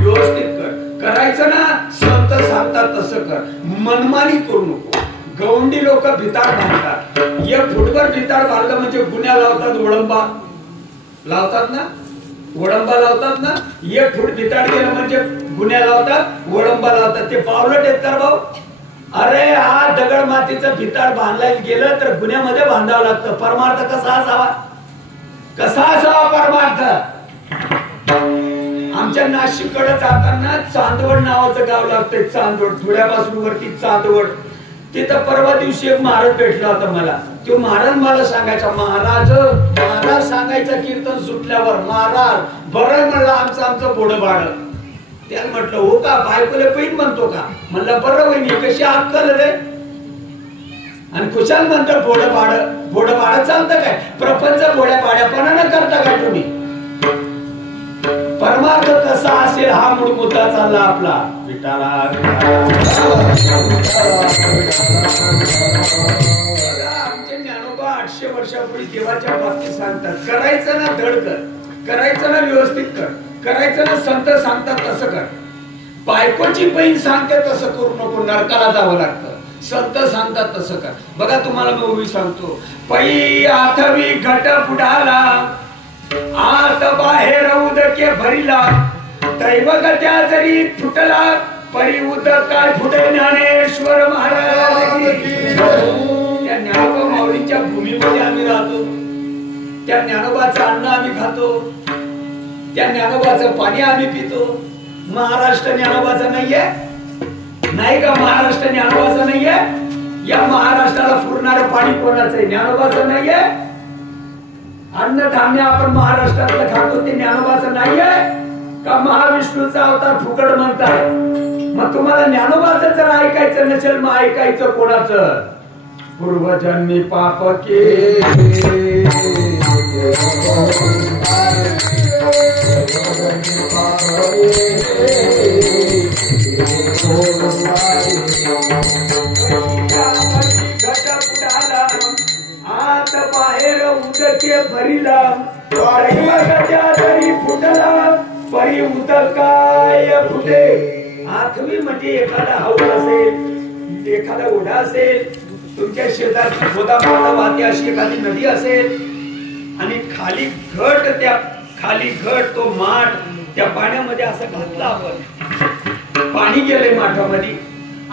व्यवस्थित कर, करायचं ना संत सांगतात तसं कर. मनमानी करू नको. गवंडी लोक भिताड बांधतात. एक फुटभर भिताड बांधलं म्हणजे गुन्हा लावतात. वडंबा लावतात ना, वडंबा लावतात ना. एक फूट भिताड गेलं म्हणजे गुन्हा लावतात, वडंबा लावतात. ते पावलं टेतकर भाऊ. अरे हा दगड मातीचं भिताड बांधला गेलं तर गुन्ह्यामध्ये बांधावं लागतं. परमार्थ कसा असावा, कसा असावा परमार्थ. आमच्या नाशिककडे जाताना चांदवड नावाचं गाव लागतंय. चांदवड धुळ्यापासून वरती चांदवड. तिथं परवा दिवशी एक महाराज भेटला होता मला. तो महाराज मला सांगायचा, महाराज सांगायचं कीर्तन सुटल्यावर, महाराज बरं म्हणलं आमचं भोडं भाडं. त्याला म्हटलं हो का, बायकोले पैन म्हणतो का? म्हणलं बरं वहिनी कशी अक्कल रे. आणि खुशाल म्हणतो भोडं भाडं चालतं काय? प्रपंच भोड्या भाड्यापणानं करता काय तुम्ही? परमार्थ कसा असेल हा मूळ मुद्दा चालला आपला. विठाला आमचे ज्ञानोबा 800 वर्षापूर्वी देवाच्या बाबतीत सांगतात, करायचं ना धड कर, करायचं ना व्यवस्थित कर, करायचं ना संत सांगतात तसं कर. बायकोची बहीण सांगते तसं करू नको, नरकाला जावं लागतं. संत सांगतात तसं कर. बघा तुम्हाला मी सांगतो, पै आठवी घट फुटाला, आत बाहेर उदके भरिला, दैवगत्या जरी फुटला, परी उदक काय फुटे. ज्ञानेश्वर महाराज. त्या ज्ञानोबा माऊलींच्या भूमीमध्ये आम्ही राहतो. त्या ज्ञानोबाचं अन्न आम्ही खातो, त्या ज्ञानोबाचं पाणी आम्ही पितो. महाराष्ट्र ज्ञानोबाचा नाहीये, नाही का? महाराष्ट्र ज्ञानोबाचा नाहीये. या महाराष्ट्राला पुरणारं पाणी कोणाचं आहे? ज्ञानोबाचं नाहीये. अन्नधान्य आपण महाराष्ट्रातलं खातो ते ज्ञानोबाचं नाहीये का? महाविष्णूचा अवतार फुकट म्हणतात. मग तुम्हाला ज्ञानोबाचं जर ऐकायचं नसेल, मग ऐकायचं कोणाचं? पूर्वजन्मी पाप के आत बाहेर उदके भरिला, तरी फुटला, परी उदकाय फुटे. आठवी म्हणजे एखादा हौद असेल, एखादा ओढा असेल, तुमच्या शेजारची गोदामाला वाहते अशी एखादी नदी असेल, आणि खाली घट, त्या खाली घट तो माठ त्या पाण्यामध्ये असं घातला आपण, पाणी गेले माठामध्ये.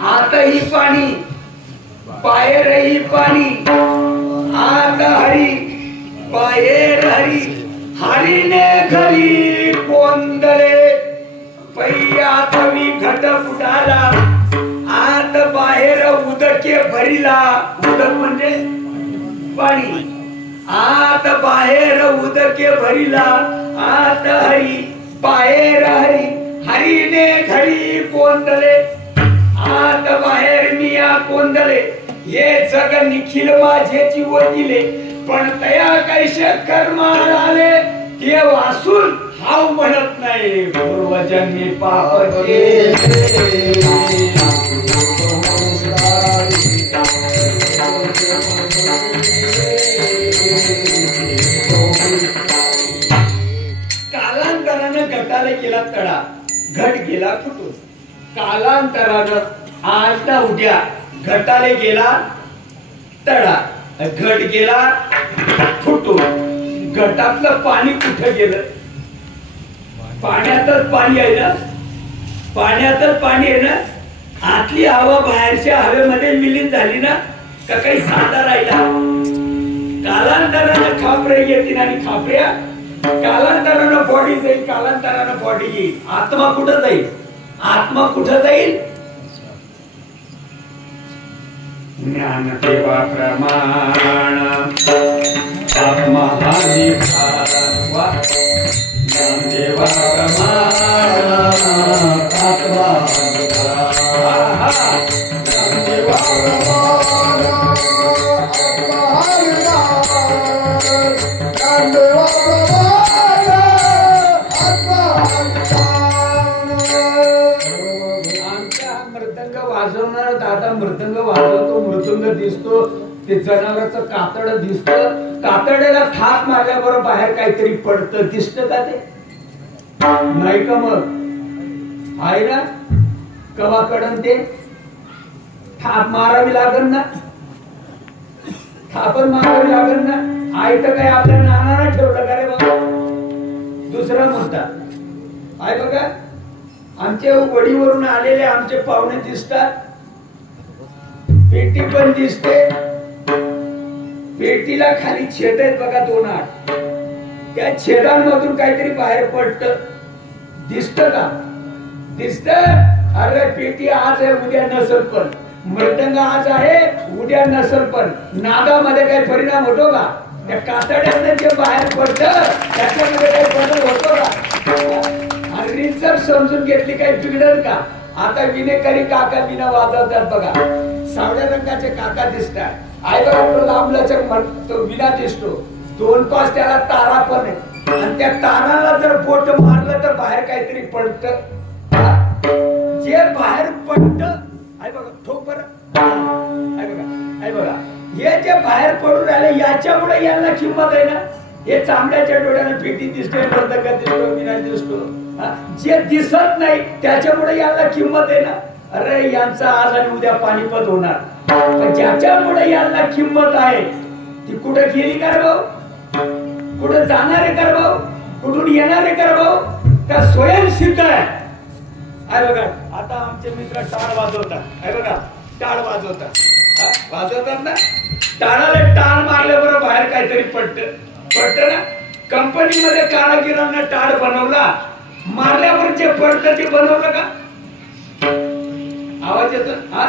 आतही पाणी, बाहेरही पाणी. आत हरी, बाहेर हरी, हरीने घरी कोंदले. पै आठवी घट फुटाला, आत बाहेर उदके भरिला. उदक म्हणजे पाणी. आत बाहेर उदके भरिला, आत हरी, बाहेर हरी, हरीने घरी कोंदले. आत बाहेर मिया कोंदले. हे जग निखिल माझेची वदिले, पण तया कैसे कर्म आले, ते वासून हाव म्हणत नाही. पूर्वजन्मी पाप केले. कालांतरानं घटाला गेला तडा, घट गेला फुटून. कालांतरानं आज ना उद्या घटाले गेला तडा, घट गेला फुटून. घटातलं पाणी कुठं गेलं? पाण्यातच पाणी आहे ना, पाण्यातच पाणी आहे ना. आतली हवा बाहेरच्या हवेमध्ये विलीन झाली ना, का काही साधा राहिला? कालांतरानं खापरे येतील आणि खापऱ्या कालांतरानं बॉडी जाईल, कालांतरानं बॉडी येईल. आत्मा कुठं जाईल? आत्मा कुठं जाईल? ज्ञान देवा प्रमाण आत्मा हा निभावा. ज्ञान देवा प्रमाण आत्मा ज्ञान देवा प्रमाण आमचा मृदंग वाजवणारा दादा मृदंग वाजवतो, मृदंग दिसतो. ते जनावराचं कातड दिसतं, कातड्याला थाप मारल्याबरोबर बाहेर काहीतरी पडतं, दिसतं का ते? नाही का? मग आहे ना, कवा कडन ते थाप मारावी लागल ना, थापण मारावी लागल ना. आई तर काय आपल्या नानाला ठेवलं का रे बाबा? दुसरा मुद्दा आहे बघा, आमच्या वडीवरून आलेले आमचे पाहुणे दिसतात, पेटी पण दिसते, पेटीला खाली छेद आहेत बघा 2 8, त्या छेदांमधून काहीतरी बाहेर पडत, दिसत का? दिसत. अरे पेटी आज आहे उद्या नसल, पण मृदंग आज आहे उद्या नसल, पण नादामध्ये काही परिणाम होतो का? त्या कातड्याने जे बाहेर पडत त्याच्यामध्ये काही बदल होतो का? आणि जर समजून घेतली काही बिघडल का? आता विनेकरी काका विना वाजवतात बघा, सावळ्या रंगाचे काका दिसतात. आई बघा लांबलचक तो विना दिसतो, 2 5 त्याला तारा पण आहे, आणि त्या ताराला जर बोट मारलं तर बाहेर काहीतरी पडत. जे बाहेर पडत आई बघा ठोक बरं, आई बघा हे जे बाहेर पडून राहिले याच्यामुळे यांना किंमत आहे ना. हे चांबड्याच्या डोळ्याने पेटी दिसते, मृदंग दिसतो, विना दिसतो. जे दिसत नाही त्याच्यामुळे यांना किंमत आहे ना. अरे यांचा आज आणि उद्या पानिपत होणार, पण ज्याच्यामुळे यांना किंमत आहे ती कुठे गेली कर भाऊ, कुठे जाणारे कर भाऊ, कुठून येणारे कर भाऊ, त्या स्वयंसिद्ध आहे. आहे बघा आता आमचे मित्र टाळ वाजवतात, आहे बघा टाळ वाजवतात ना, टाळाला टाळ मारल्याबरोबर बाहेर काहीतरी पडत ना. कंपनीमध्ये कारागिरांना टाळ बनवला, मारल्यावर जे पडतं ते बनवलं का? आवाज येतो? हा,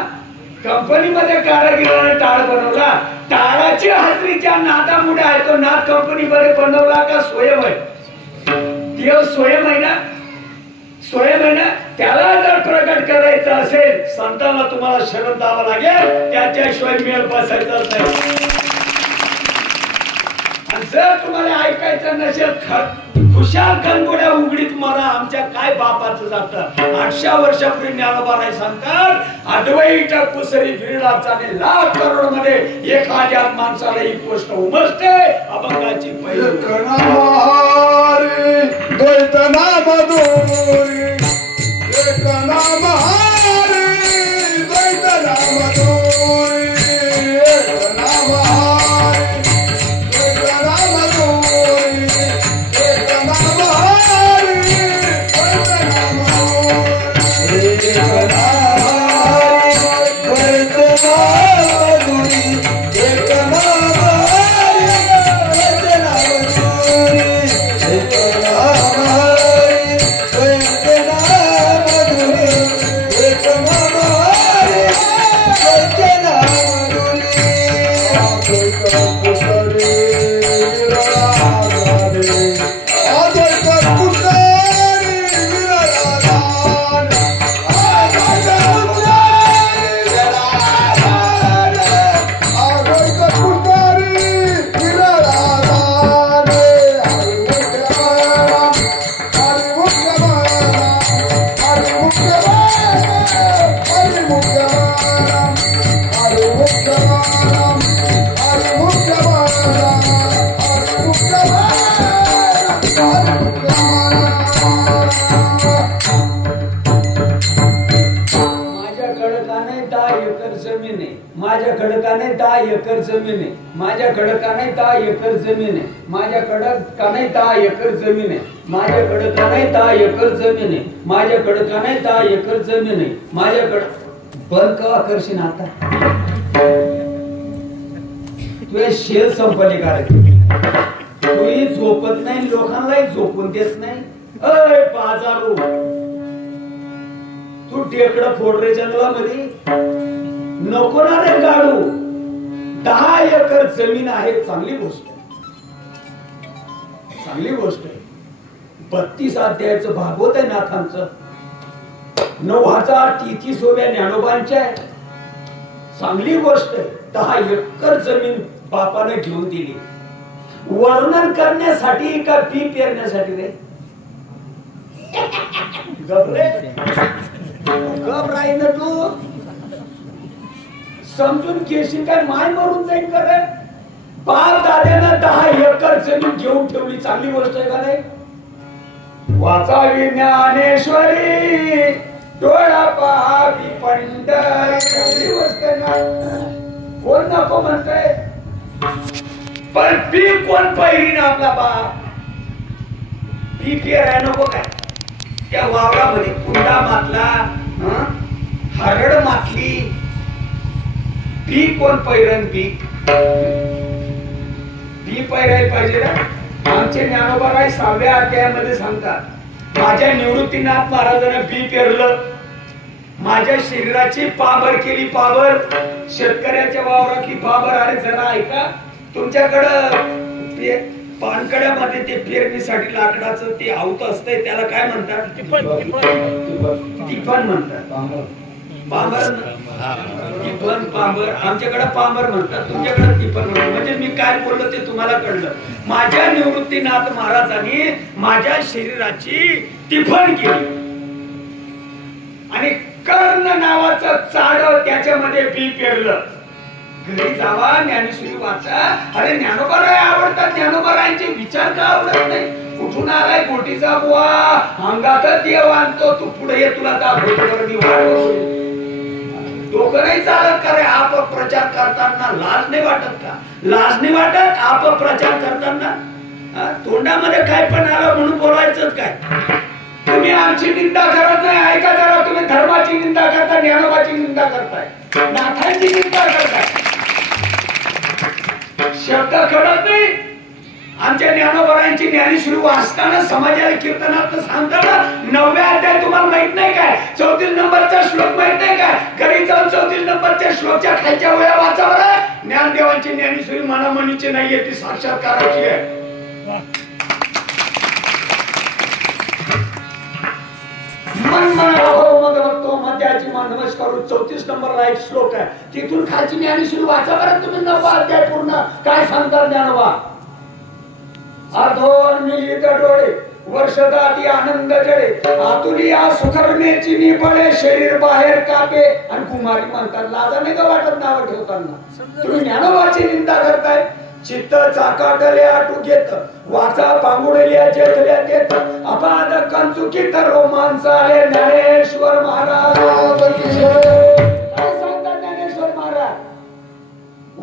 कंपनीमध्ये कारागिरांना टाळ बनवला, टाळाची हाजरीच्या नादामुळे आहे तो नाद कंपनीमध्ये बनवला का स्वयं आहे? देव स्वयं आहे ना, स्वयं आहे ना. त्याला जर प्रकट करायचं असेल संतांना तुम्हाला शरण द्यावं लागेल, त्याच्याशिवाय मेळ बसायचाच नाही. आणि जर तुम्हाला ऐकायचं नसेल खुशाल कणकोड्या उघडीत मरा, आमच्या काय बापाचं जातं. 800 वर्षापूर्वी ज्ञानोबा सांगतात, अद्वैत कुसरी विरळाचा आणि लाख करोड मध्ये एखाद्या माणसाला ही गोष्ट उमजते. अभंगाची पहिली द्वैत नाम दोरी, एक नाम हारी, द्वैत नाम दोरी, एक नाम हारी, द्वैत नाम दोरी, एक नाम हारी, द्वैत नाम दोरी, एक नाम हारी, द्वैत नाम दोरी, एक नाम हारी, द्वैत नाम दोरी, एक नाम हारी, द्वैत नाम दोरी, एक नाम हारी, द्वैत नाम दोरी. अद्वैत कुसरी विरळाधारे, अद्वैत कुसरी विरळाधारे, अद्वैत कुसरी विरळाधारे, अद्वैत कुसरी विरळाधारे. हरिमुख हरिमुख हरिमुख हरिमुख हरिमुख माझ्याकडे का नाही 10 एकर जमीन आहे, माझ्याकडे का नाही 10 एकर जमीन आहे, माझ्याकडे का नाही 10 एकर जमीन आहे, माझ्याकडे का नाही 10 एकर जमीन आहे, माझ्याकडे का नाही 10 एकर जमीन आहे, माझ्याकडे का नाही 10 एकर जमीन आहे, माझ्याकडे. बंद कवा करशील आता? तुझे शेर संपले का? तूही झोपत नाही, लोकांनाही झोपून देत नाही. अय बाजारू, तू टेकडं फोड रे जंगलामध्ये, नको ना रे काढू. 10 एकर जमीन आहे, चांगली गोष्ट आहे, चांगली गोष्ट आहे. 32 अध्यायाचं भागवत आहे नाथांचं, 9033 ज्ञानोबांच्या आहे, चांगली गोष्ट आहे. 10 एकर जमीन बापाने घेऊन दिली, वर्णन करण्यासाठी का बी पेरण्यासाठी रे? गप रे, गप राही ना तू. समजून घेशील काय माय मरून जाईल का रे? बाप दाद्यानं 10 एकर जमीन घेऊन ठेवली, चांगली गोष्ट आहे का नाही? वाचावी ज्ञानेश्वरी डोळा पाहावी पंढरी वसना. कोण नको म्हणतंय? पण पीक कोण पहिरीन आपला बाप? पीक पेराय नको काय? त्या वावरामध्ये कुंडा मातला, हरड मातली, पीक कोण पैरण? पीक पैरायला पाहिजे ना. आमचे ज्ञानोबा 6व्या अध्यायामध्ये सांगतात, माझ्या निवृत्तीनाथ महाराजांना बी पेरलं, माझ्या शरीराची पाबर केली. पाबर शेतकऱ्याच्या वावरातली पाबर. अरे जरा ऐका, तुमच्याकडं पानकड्यामध्ये ते पेरणीसाठी लाकडाचं ते आवत असतंय, त्याला काय म्हणतात? टिपण म्हणतात. पांबर. आमच्याकडे पांबर म्हणतात, तुमच्याकडे टिपण म्हणतात. म्हणजे मी काय बोललो ते तुम्हाला कळलं. माझ्या निवृत्तीनाथ महाराजांनी माझ्या शरीराची टिपण केली आणि कर्ण नावाचं चाड त्याच्यामध्ये बी पेरलं. घरी जावा, ज्ञानेश्वरी वाचा. अरे ज्ञानोबाराय आवडतात, ज्ञानोबारायांचे विचार का आवडत नाही? कुठून आलाय गोटीचा बुवा? अंगातच देव आणतो, तू पुढे ये, तुला दाखवतो. डोकं नाही चालत का रे? आप प्रचार करताना लाज नाही वाटत का? लाज नाही वाटत आप प्रचार करताना? तोंडामध्ये काय पण आलं म्हणून बोलायचंच काय? तुम्ही आमची निंदा करत नाही. ऐका जरा, तुम्ही धर्माची निंदा करता, ज्ञानोबाची निंदा करताय, नाथांची निंदा करताय. शब्द कळत नाही. आमच्या ज्ञानोबारायांची ज्ञानेश्वरी वाचताना समाजाला कीर्तनात सांगताना 9व्या अध्याय तुम्हाला माहित नाही काय? 34 नंबरचा श्लोक माहित नाही काय? घरी जाऊन 34 नंबरच्या श्लोकच्या खालच्या वया वाचा बरं. ज्ञानदेवांची ज्ञानेश्वरी मनामनीची नाहीये, ती साक्षात्काराची आहे. मध्याची नमस्कार 34 नंबरला एक श्लोक आहे, तिथून खालची ज्ञानेश्वरी वाचा बरं तुम्ही. 9वा अध्याय पूर्ण काय सांगतात ज्ञानोबा? अर्धोन मिलित डोळे वर्षदाती आनंद जळे, आतुलिया सुखरमेची निपळे, शरीर बाहेर कापे. आणि कुमारी म्हणतात, लाजा नाही का वाटत नाव ठेवताना? तुम्ही ज्ञानोबाची निंदा करताय. चित्त चाकाटले आटू घेत, वाचा पांगुडल्या जेथल्या देत, अपाद कंचुकीत रोमांच आले. ज्ञानेश्वर महाराज काय सांगतात? ज्ञानेश्वर महाराज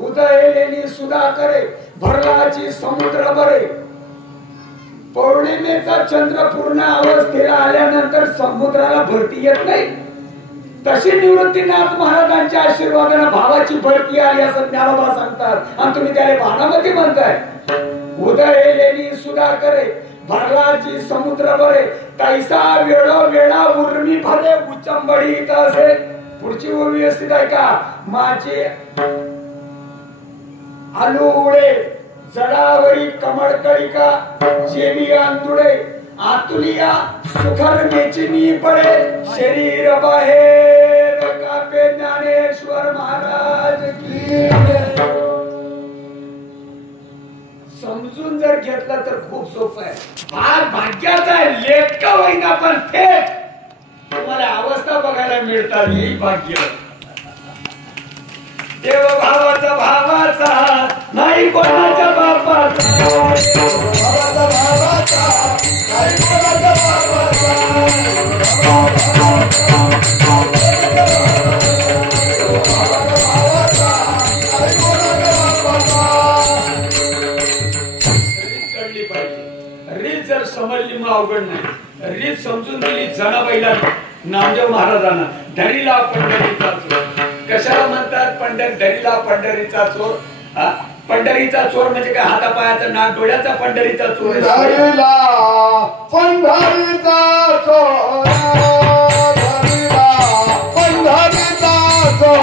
उदयलेली सुधा करे, भरलाची समुद्र बरे. पौर्णिमेचा चंद्र पूर्ण अवस्थेला आल्यानंतर समुद्राला भरती येत नाही, तशी निवृत्तीनाथ महाराजांच्या आशीर्वादाने भावाची भरती आली असं ज्ञानोबा सांगतात. आणि तुम्ही त्याला भानामध्ये म्हणताय. उदयलेली सुधा करे, भरलाची समुद्र बरे, तैसा वेळो वेळा उर्मी भरे, उचंबडीत असे. पुढची ओवी व्यवस्थित आहे का? माझे आलुळे जडावरी कमळकळिका, जेवी अंतुळे आतुलिया सुखर मेचिनी पडे, शरीर बाहेर कापे. ज्ञानेश्वर महाराज की. समजून जर घेतलं तर खूप सोपं आहे. हा भाग्याचा लेख का होईना पण थेट तुम्हाला अवस्था बघायला मिळतात. ही भाग्य देव भावाचा भावाचा नाही कोणाच्या बापाचा, भावाचा भावाचा नाही कोणाच्या बापाचा. कळली पाहिजे. रीत जर समजली मग अवघड नाही. रीत समजून दिली जनाबाईला, नामदेव महाराजांना. धरीला पंढरीचा चोर. कशाला म्हणतात धरीला पंढरीचा चोर? पंढरीचा चोर म्हणजे काय? हातापायाचा नाक डोळ्याचा पंढरीचा चोर. धरीला पंढरीचा चोर, धरीला पंढरीचा चोर.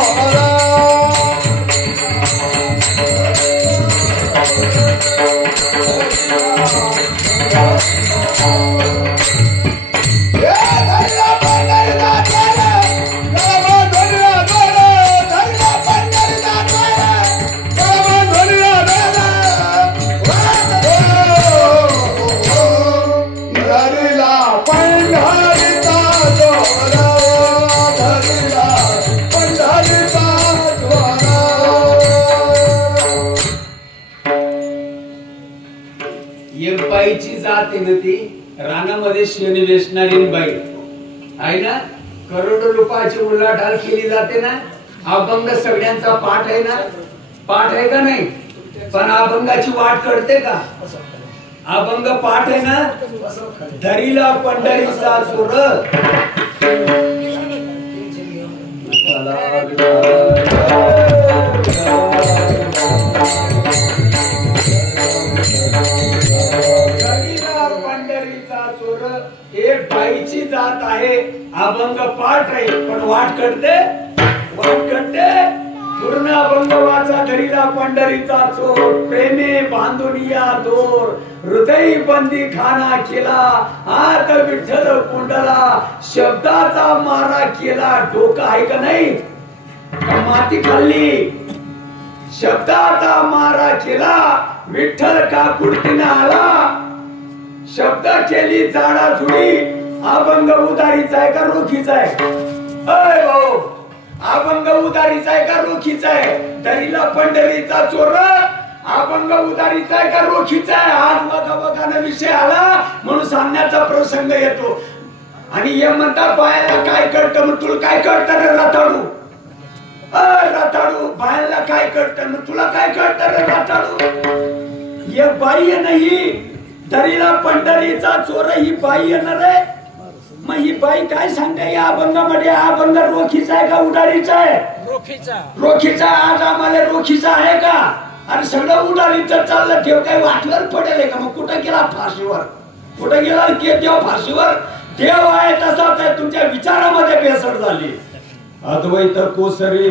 पंढरीचा चोर, अभंगामध्ये शेण वेचणारी बाई आहे ना, करोडो रुपयाची उलाढाल केली जाते ना. अभंग सगळ्यांचा पाठ आहे ना, पाठ आहे का नाही? पण अभंगाची वाट कळते का? अभंग पाठ आहे ना. धरीला पंढरीचा चोर पंढरीचा चोर एक बाईची जात आहे. अभंग पाठ आहे पण वाट कळते, वाट कळते. पूर्ण अभंग वाचा. धरीला पंढरीचा चोर प्रेमे बांधुनिया दोर हृदय बंदी खाना केला आत विठ्ठल कुंडला शब्दाचा मारा केला. डोकं आहे का नाही? माती खाल्ली. शब्दाचा मारा केला विठ्ठल का कुडतीने आला. शब्द केली जाडा जुडी. अभंग उदारीचा आहे का रोखीचा आहे? अय भाऊ, अभंग उदारीचा आहे का रोखीचा आहे? धरीला पंढरीचा चोर अभंग उदारीचा आहे का रोखीचा आहे? आज बघा बघा विषय आला म्हणून सांगण्याचा प्रसंग येतो. आणि हे म्हणता बायाला काय कळतं? मग तुला काय कळतं रे रताडू? रताडू, बायाला काय कळतं? मग तुला काय कळतं रे रताडू? हे बाई नाही. धरीला पंढरीचा चोर ही बाई येणार आहे. मग ही बाई काय सांगते या अभंगामध्ये? अभंग रोखीचा आहे का उडारीचा आहे? रोखीचा. रोखीचा. आज आम्हाला रोखीचा आहे का? आणि सगळं उडारीचं चाललं. देव काही वाटवर पडेल का? मग कुठं गेला फाशीवर? कुठं गेला देव फाशीवर? देव आहे तसाच आहे. तुमच्या विचारामध्ये बेसड झाली. अद्वैत कोसरी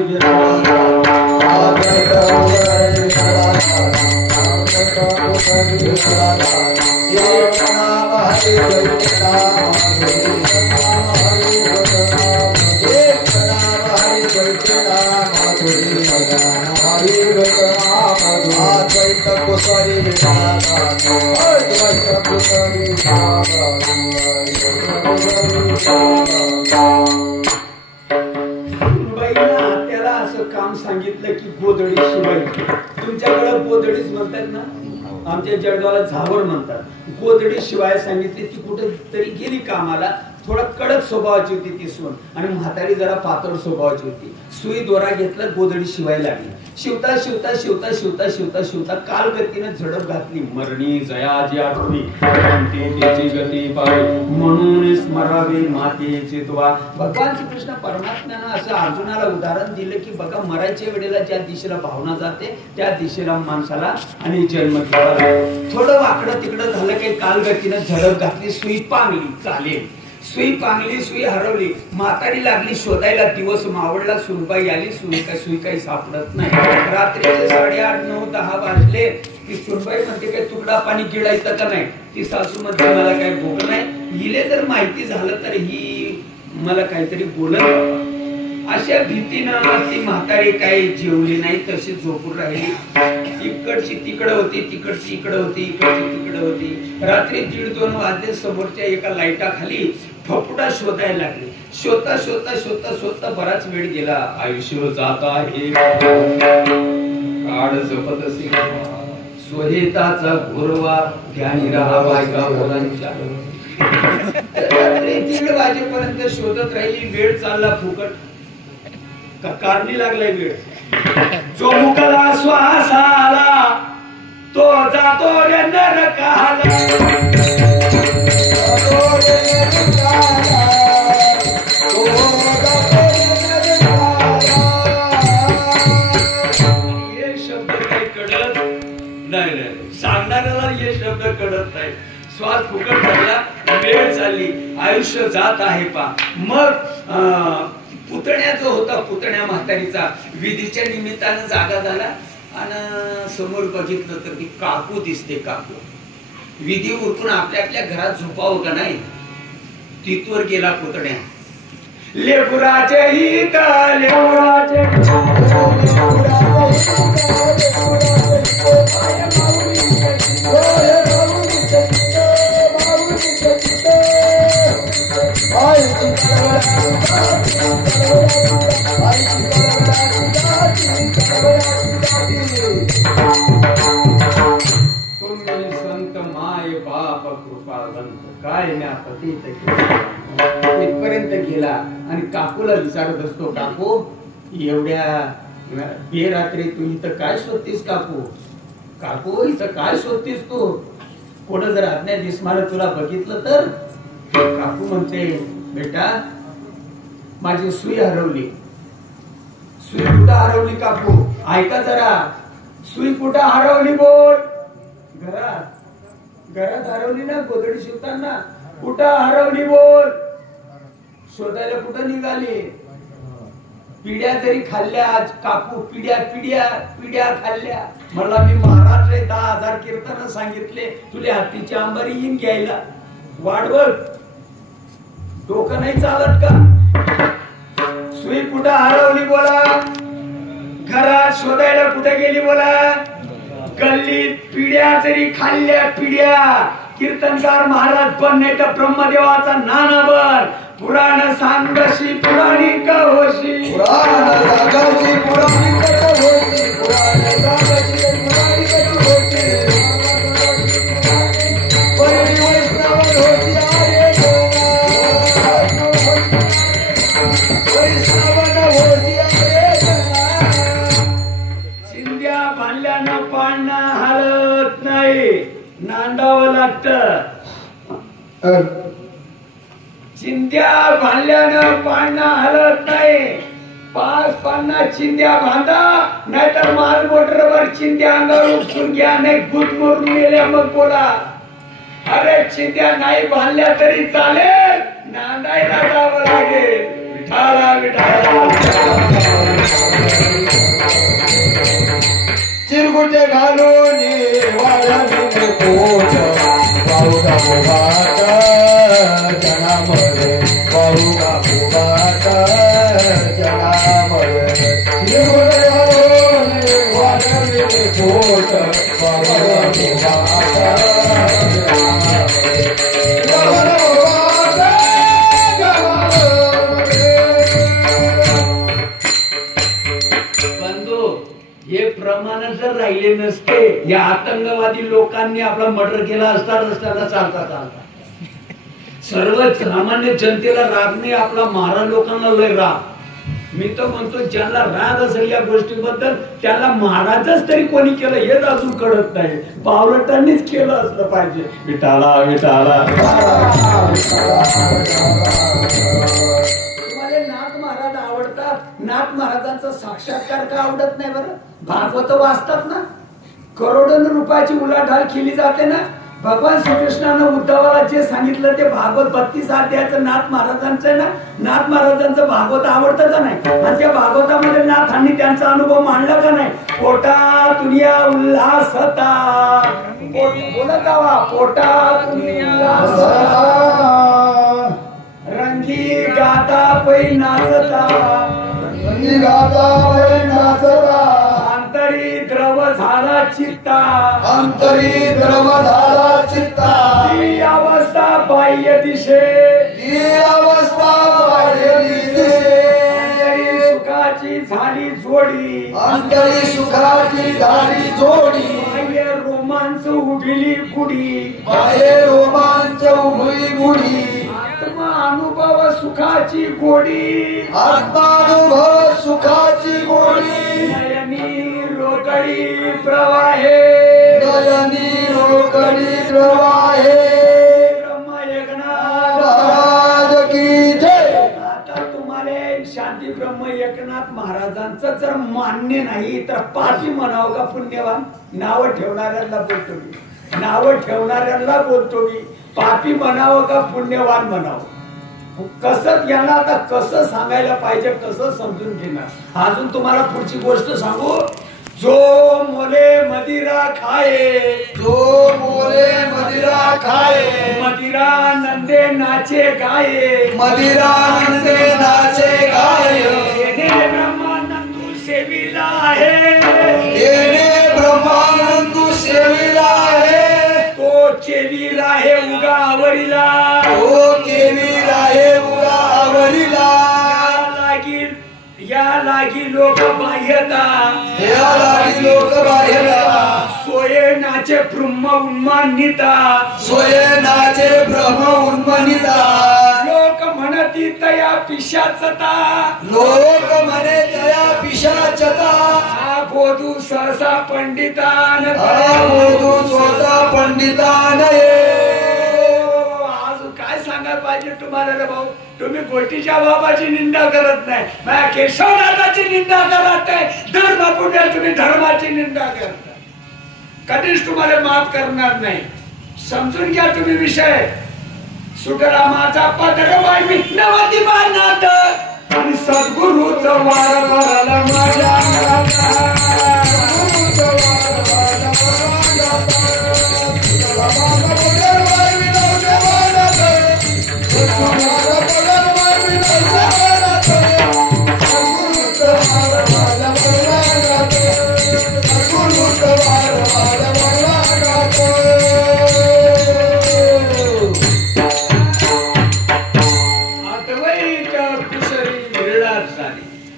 त्याला असं काम सांगितलं की गोधडी शिवायची. तुमच्याकडे गोधडीच म्हणतात ना, आमच्या जळगावला झावर म्हणतात. गोधडी शिवाय सांगितली. ती कुठे तरी गेली कामाला. थोडा कडक स्वभावाची होती ती सून आणि म्हातारी जरा पातळ स्वभावाची होती. सुई दोरा घेतला, गोधडी शिवाय लागली. शिवता शिवता शिवता शिवता शिवता शिवता कालगतीने झडप घातली. मरणी जयाची आठवणी त्याची गती पाळी म्हणून स्मरावे मातेचे द्वा. भगवान श्रीकृष्ण परमात्म्यानं असं अर्जुनाला उदाहरण दिलं की बघा, मरायच्या वेळेला ज्या दिशेला भावना जाते त्या दिशेला माणसाला आणि जन्म घ्यावा. थोडं वाकडं तिकडं झालं काही कालगतीनं झडप घातली. सुई पांगली. चालेल. सुई पांगली, सुई हरवली. म्हातारी लागली शोधायला. दिवस मावळला. सुनबाई आली. सुई काही सापडत नाही. रात्रीचे 8:30, 9, 10 वाजले. ती सुनबाई म्हणते काही तुकडा पाणी गिळायचं का नाही? ती सासू म्हणते मला काही भोग नाही. हिले जर माहिती झालं तर ही मला काहीतरी बोलत. अशा भीतीनं ती म्हातारी काही जेवली नाही, तशी झोपून राहिली. इकडची तिकडे होती, तिकडची इकडे होती, इकडची तिकडे होती. रात्री 1:30-2 वाजले. समोरच्या एका लाईटा खाली फपुडा शोधायला लागले. शोधता शोधता शोधता शोधता बराच वेळ गेला. आयुष्य जात आहे काळ जपत असे स्वहेताचा गोरवा ध्यानी राहा बायका मुलांच्या. रात्री 1:30 वाजेपर्यंत शोधत राहिली. वेळ चालला फुकट. कारणी लागलाय वेळ. जो मुकला श्वास आला तो जातो रे नरकाला. हे शब्द काही कळत नाही. सांगणाऱ्याला हे शब्द कळत नाही. श्वास फुकट झाला. वेळ चालली. आयुष्य जात आहे पा. मग पुतण्या जो होता, पुतण्या म्हातारीचा विधीच्या निमित्तानं जागा झाला आणि समोर बघितलं तर ती काकू दिसते. काकू विधी उरकून आपल्या आपल्या घरात झोपावं का नाही, तिथवर गेला पुतण्या. लेपुराचे हित लेपुराचे तुम्ही संत माय बाप कृपावंत. काय मी आता ते इथपर्यंत गेला आणि काकूला विचारत असतो, काकू एवढ्या बेरात्री तू इथं काय शोधतीस काकू? काकू इथं काय शोधतीस तू? पुढे जर अज्ञात दिसमानं तुला बघितलं तर? काकू म्हणते, बेटा माझी सुई हरवली. सुई कुठं हरवली काकू? ऐका जरा, सुई कुठं हरवली बोल. घरात हरवली ना, गोधडी शिवताना. कुठं हरवली बोल. शोधायला कुठं निघाली? पिढ्या जरी खाल्ल्या काकू, पिढ्या खाल्ल्या. मला मी महाराज 10,000 कीर्तन सांगितले, तुला हातीची अंबारी येईन घ्यायला. वाढवळ डोकं नाही चालत का? सुई कुठं हरवली बोला. घरात शोधायला कुठे गेली बोला. गल्लीत पिढ्या जरी खाल्ल्या कीर्तनकार महाराज पण नाही तर ब्रह्मदेवाचा नानावर. पुराण सांगशी पुराणिक होशी. चिंध्या बांधल्यानं पाळणं हलत नाही, नांदावं लागतं. चिंध्या बांधल्यानं पाळणं हलत नाही. 5-50 चिंध्या बांधा, नाहीतर माल मोटरवर चिंध्या अंगावर उपसून घ्या, नाही गुद मरून गेल्या मग बोला. अरे चिंध्या नाही बांधल्या तरी चालेल, नांदायला जावं लागेल. चिरगुटे घालून वाढविले पोट, पाहुगा फुगाट जनामध्ये, पाहुगा फुगाट जनामध्ये. चिरगुटे घालून वाढविले पोट, पाहुगा फुगाट हे प्रमाण जर राहिले नसते, या आतंकवादी लोकांनी आपला मर्डर केला असता रस्त्याला चालता. सर्व सामान्य जनतेला राग नाही, आपला महाराज लोकांना लय राग. मी तर म्हणतो ज्यांना राग असेल या गोष्टीबद्दल त्याला महाराजच तरी कोणी केलं हेच अजून कळत नाही. पावलटांनीच केलं असलं पाहिजे. विठाला विठाला. नाथ महाराज आवडतात. नाथ महाराजांचा साक्षात्कार का आवडत नाही बरं? भागवत वाचतात ना, करोडों रुपयाची उलाढाल केली जाते ना. भगवान श्रीकृष्णानं उद्धवाला जे सांगितलं ते भागवत 32 अध्यायाचं नाथ महाराजांचं आहे ना. नाथ महाराजांचं भागवत आवडतं का नाही? आणि त्या भागवतामध्ये नाथांनी त्यांचा अनुभव मांडला का नाही? पोटा दुनिया उल्हासता. बोला गावा, पोटा दुनिया रंगी गाता पै नाचता. रंगी गाता पै नाचता. अंतरी द्रव झाला चित्ता. अंतरी द्रव झाला चित्ता. ती अवस्था बाह्य दिशे. ती अवस्था बाह्य दिशे. अंतरी सुखाची झाली जोडी. अंतरी सुखाची झाली जोडी. बाह्य रोमांच उभिली गुढी. बाह्य रोमांच उभली गुढी. अनुभव सुखाची गोडी. आत्मानुभव सुखाची गोडी. नयनी रोकडी प्रवाहे. नयनी रोकडी प्रवाहे. ब्रह्म एकनाथ महाराज की जय. आता तुम्हाला शांती ब्रह्म एकनाथ महाराजांचं जर मान्य नाही तर पापी म्हणावं का पुण्यवान? नाव ठेवणाऱ्यांना बोलतो मी. नाव ठेवणाऱ्यांना बोलतो मी. पापी म्हणावं का पुण्यवान म्हणावं? कसं यांना आता कसं सांगायला पाहिजे, कसं समजून घेणार? अजून तुम्हाला पुढची गोष्ट सांगू. जो मोले मदिरा खाए. जो मोले मदिरा खाए. मदिरा नंदे नाचे गाये. मदिरा नंदे नाचे गाये. येणे ब्रह्मानंदू सेविला आहे. येणे ब्रह्मानंदू सेविला आहे. तो केवी राहे उगा आवरीला. तो केवी राहे उगा आवरीला. लागील या लागी लोक बाह्यता या लागी लोक बाह्यता सोये नाचे ब्रह्म उन्मानिता सोये नाचे ब्रह्म उन्मनिता लोक म्हणती तया पिशाचता लोक म्हणे तया पिशाचता हा बोधू सहसा पंडितान बोधू स्वतः पंडितान आज काय सांगायला पाहिजे तुम्हाला रे भाऊ तुम्ही गोष्टीच्या बाबाची निंदा करत नाही माझ्या केशवदादाची निंदा करत नाही धर्म पुढे तुम्ही धर्माची निंदा करता कधीच तुम्हाला माफ करणार नाही समजून घ्या तुम्ही विषय सुटला माझा पदर वाय मी नवती मानात आणि सद्गुरूचं वार भरला माझ्या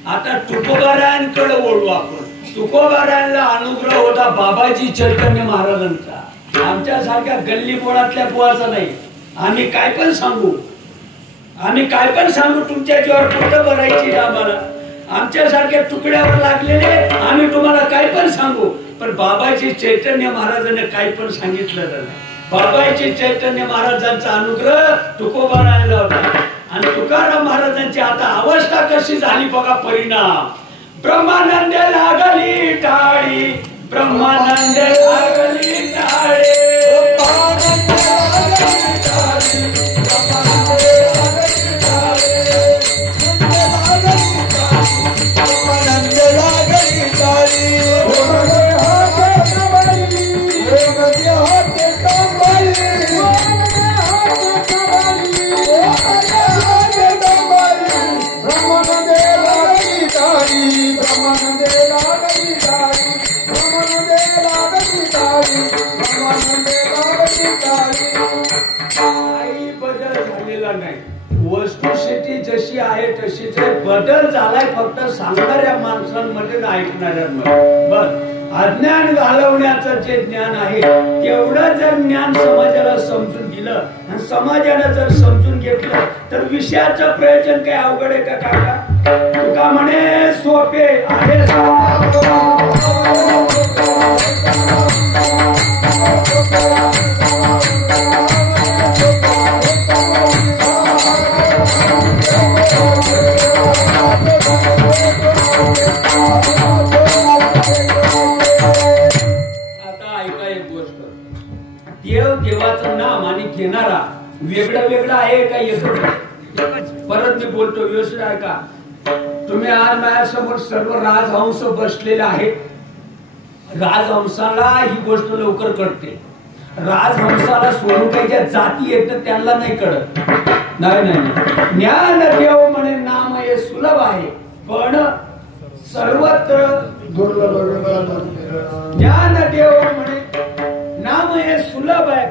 आता तुकोबारायांकडे ओढू आपण तुकोबारायांना अनुग्रह होता बाबाजी चैतन्य महाराजांचा आमच्यासारख्या गल्ली पोळातल्या बुवाचा नाही आम्ही काय पण सांगू तुमच्या जीवावर पोट भरायची आम्हाला आमच्यासारख्या तुकड्यावर लागलेले आम्ही तुम्हाला काय पण सांगू पण बाबाजी चैतन्य महाराजांनी काय पण सांगितलं नाही बाबाजी चैतन्य महाराजांचा अनुग्रह तुकोबारायांना होता आणि तुकाराम महाराजांची आता अवस्था कशी झाली बघा परिणाम ब्रह्मानंद लागली टाळी ब्रह्मानंद लागली टाळी वस्तुस्थिती जशी आहे तशीच आहे बदल झालाय फक्त सांगणाऱ्या माणसांमध्ये ऐकणाऱ्यांमध्ये बस अज्ञान घालवण्याचं जे ज्ञान आहे तेवढं जर ज्ञान समाजाला समजून दिलं आणि समाजाने जर समजून घेतलं तर विषयाचं प्रयोजन काही अवघड आहे का काका तुका म्हणे सोपे आहे देव देवाचं नाम आणि घेणारा वेगळं वेगळं आहे का एकच परत मी बोलतो व्यवस्थित आहे का तुम्ही आज माझ्यासमोर सर्व राजहंस बसलेले आहेत राजहंसाला ही गोष्ट लवकर कळते राजहंसाला सोडून काही ज्या जाती आहेत तर त्यांना नाही कळत नाही ज्ञान देव म्हणे नाम हे सुलभ आहे पण सर्वत्र ज्ञान देव म्हणे नाम हे सुलभ आहे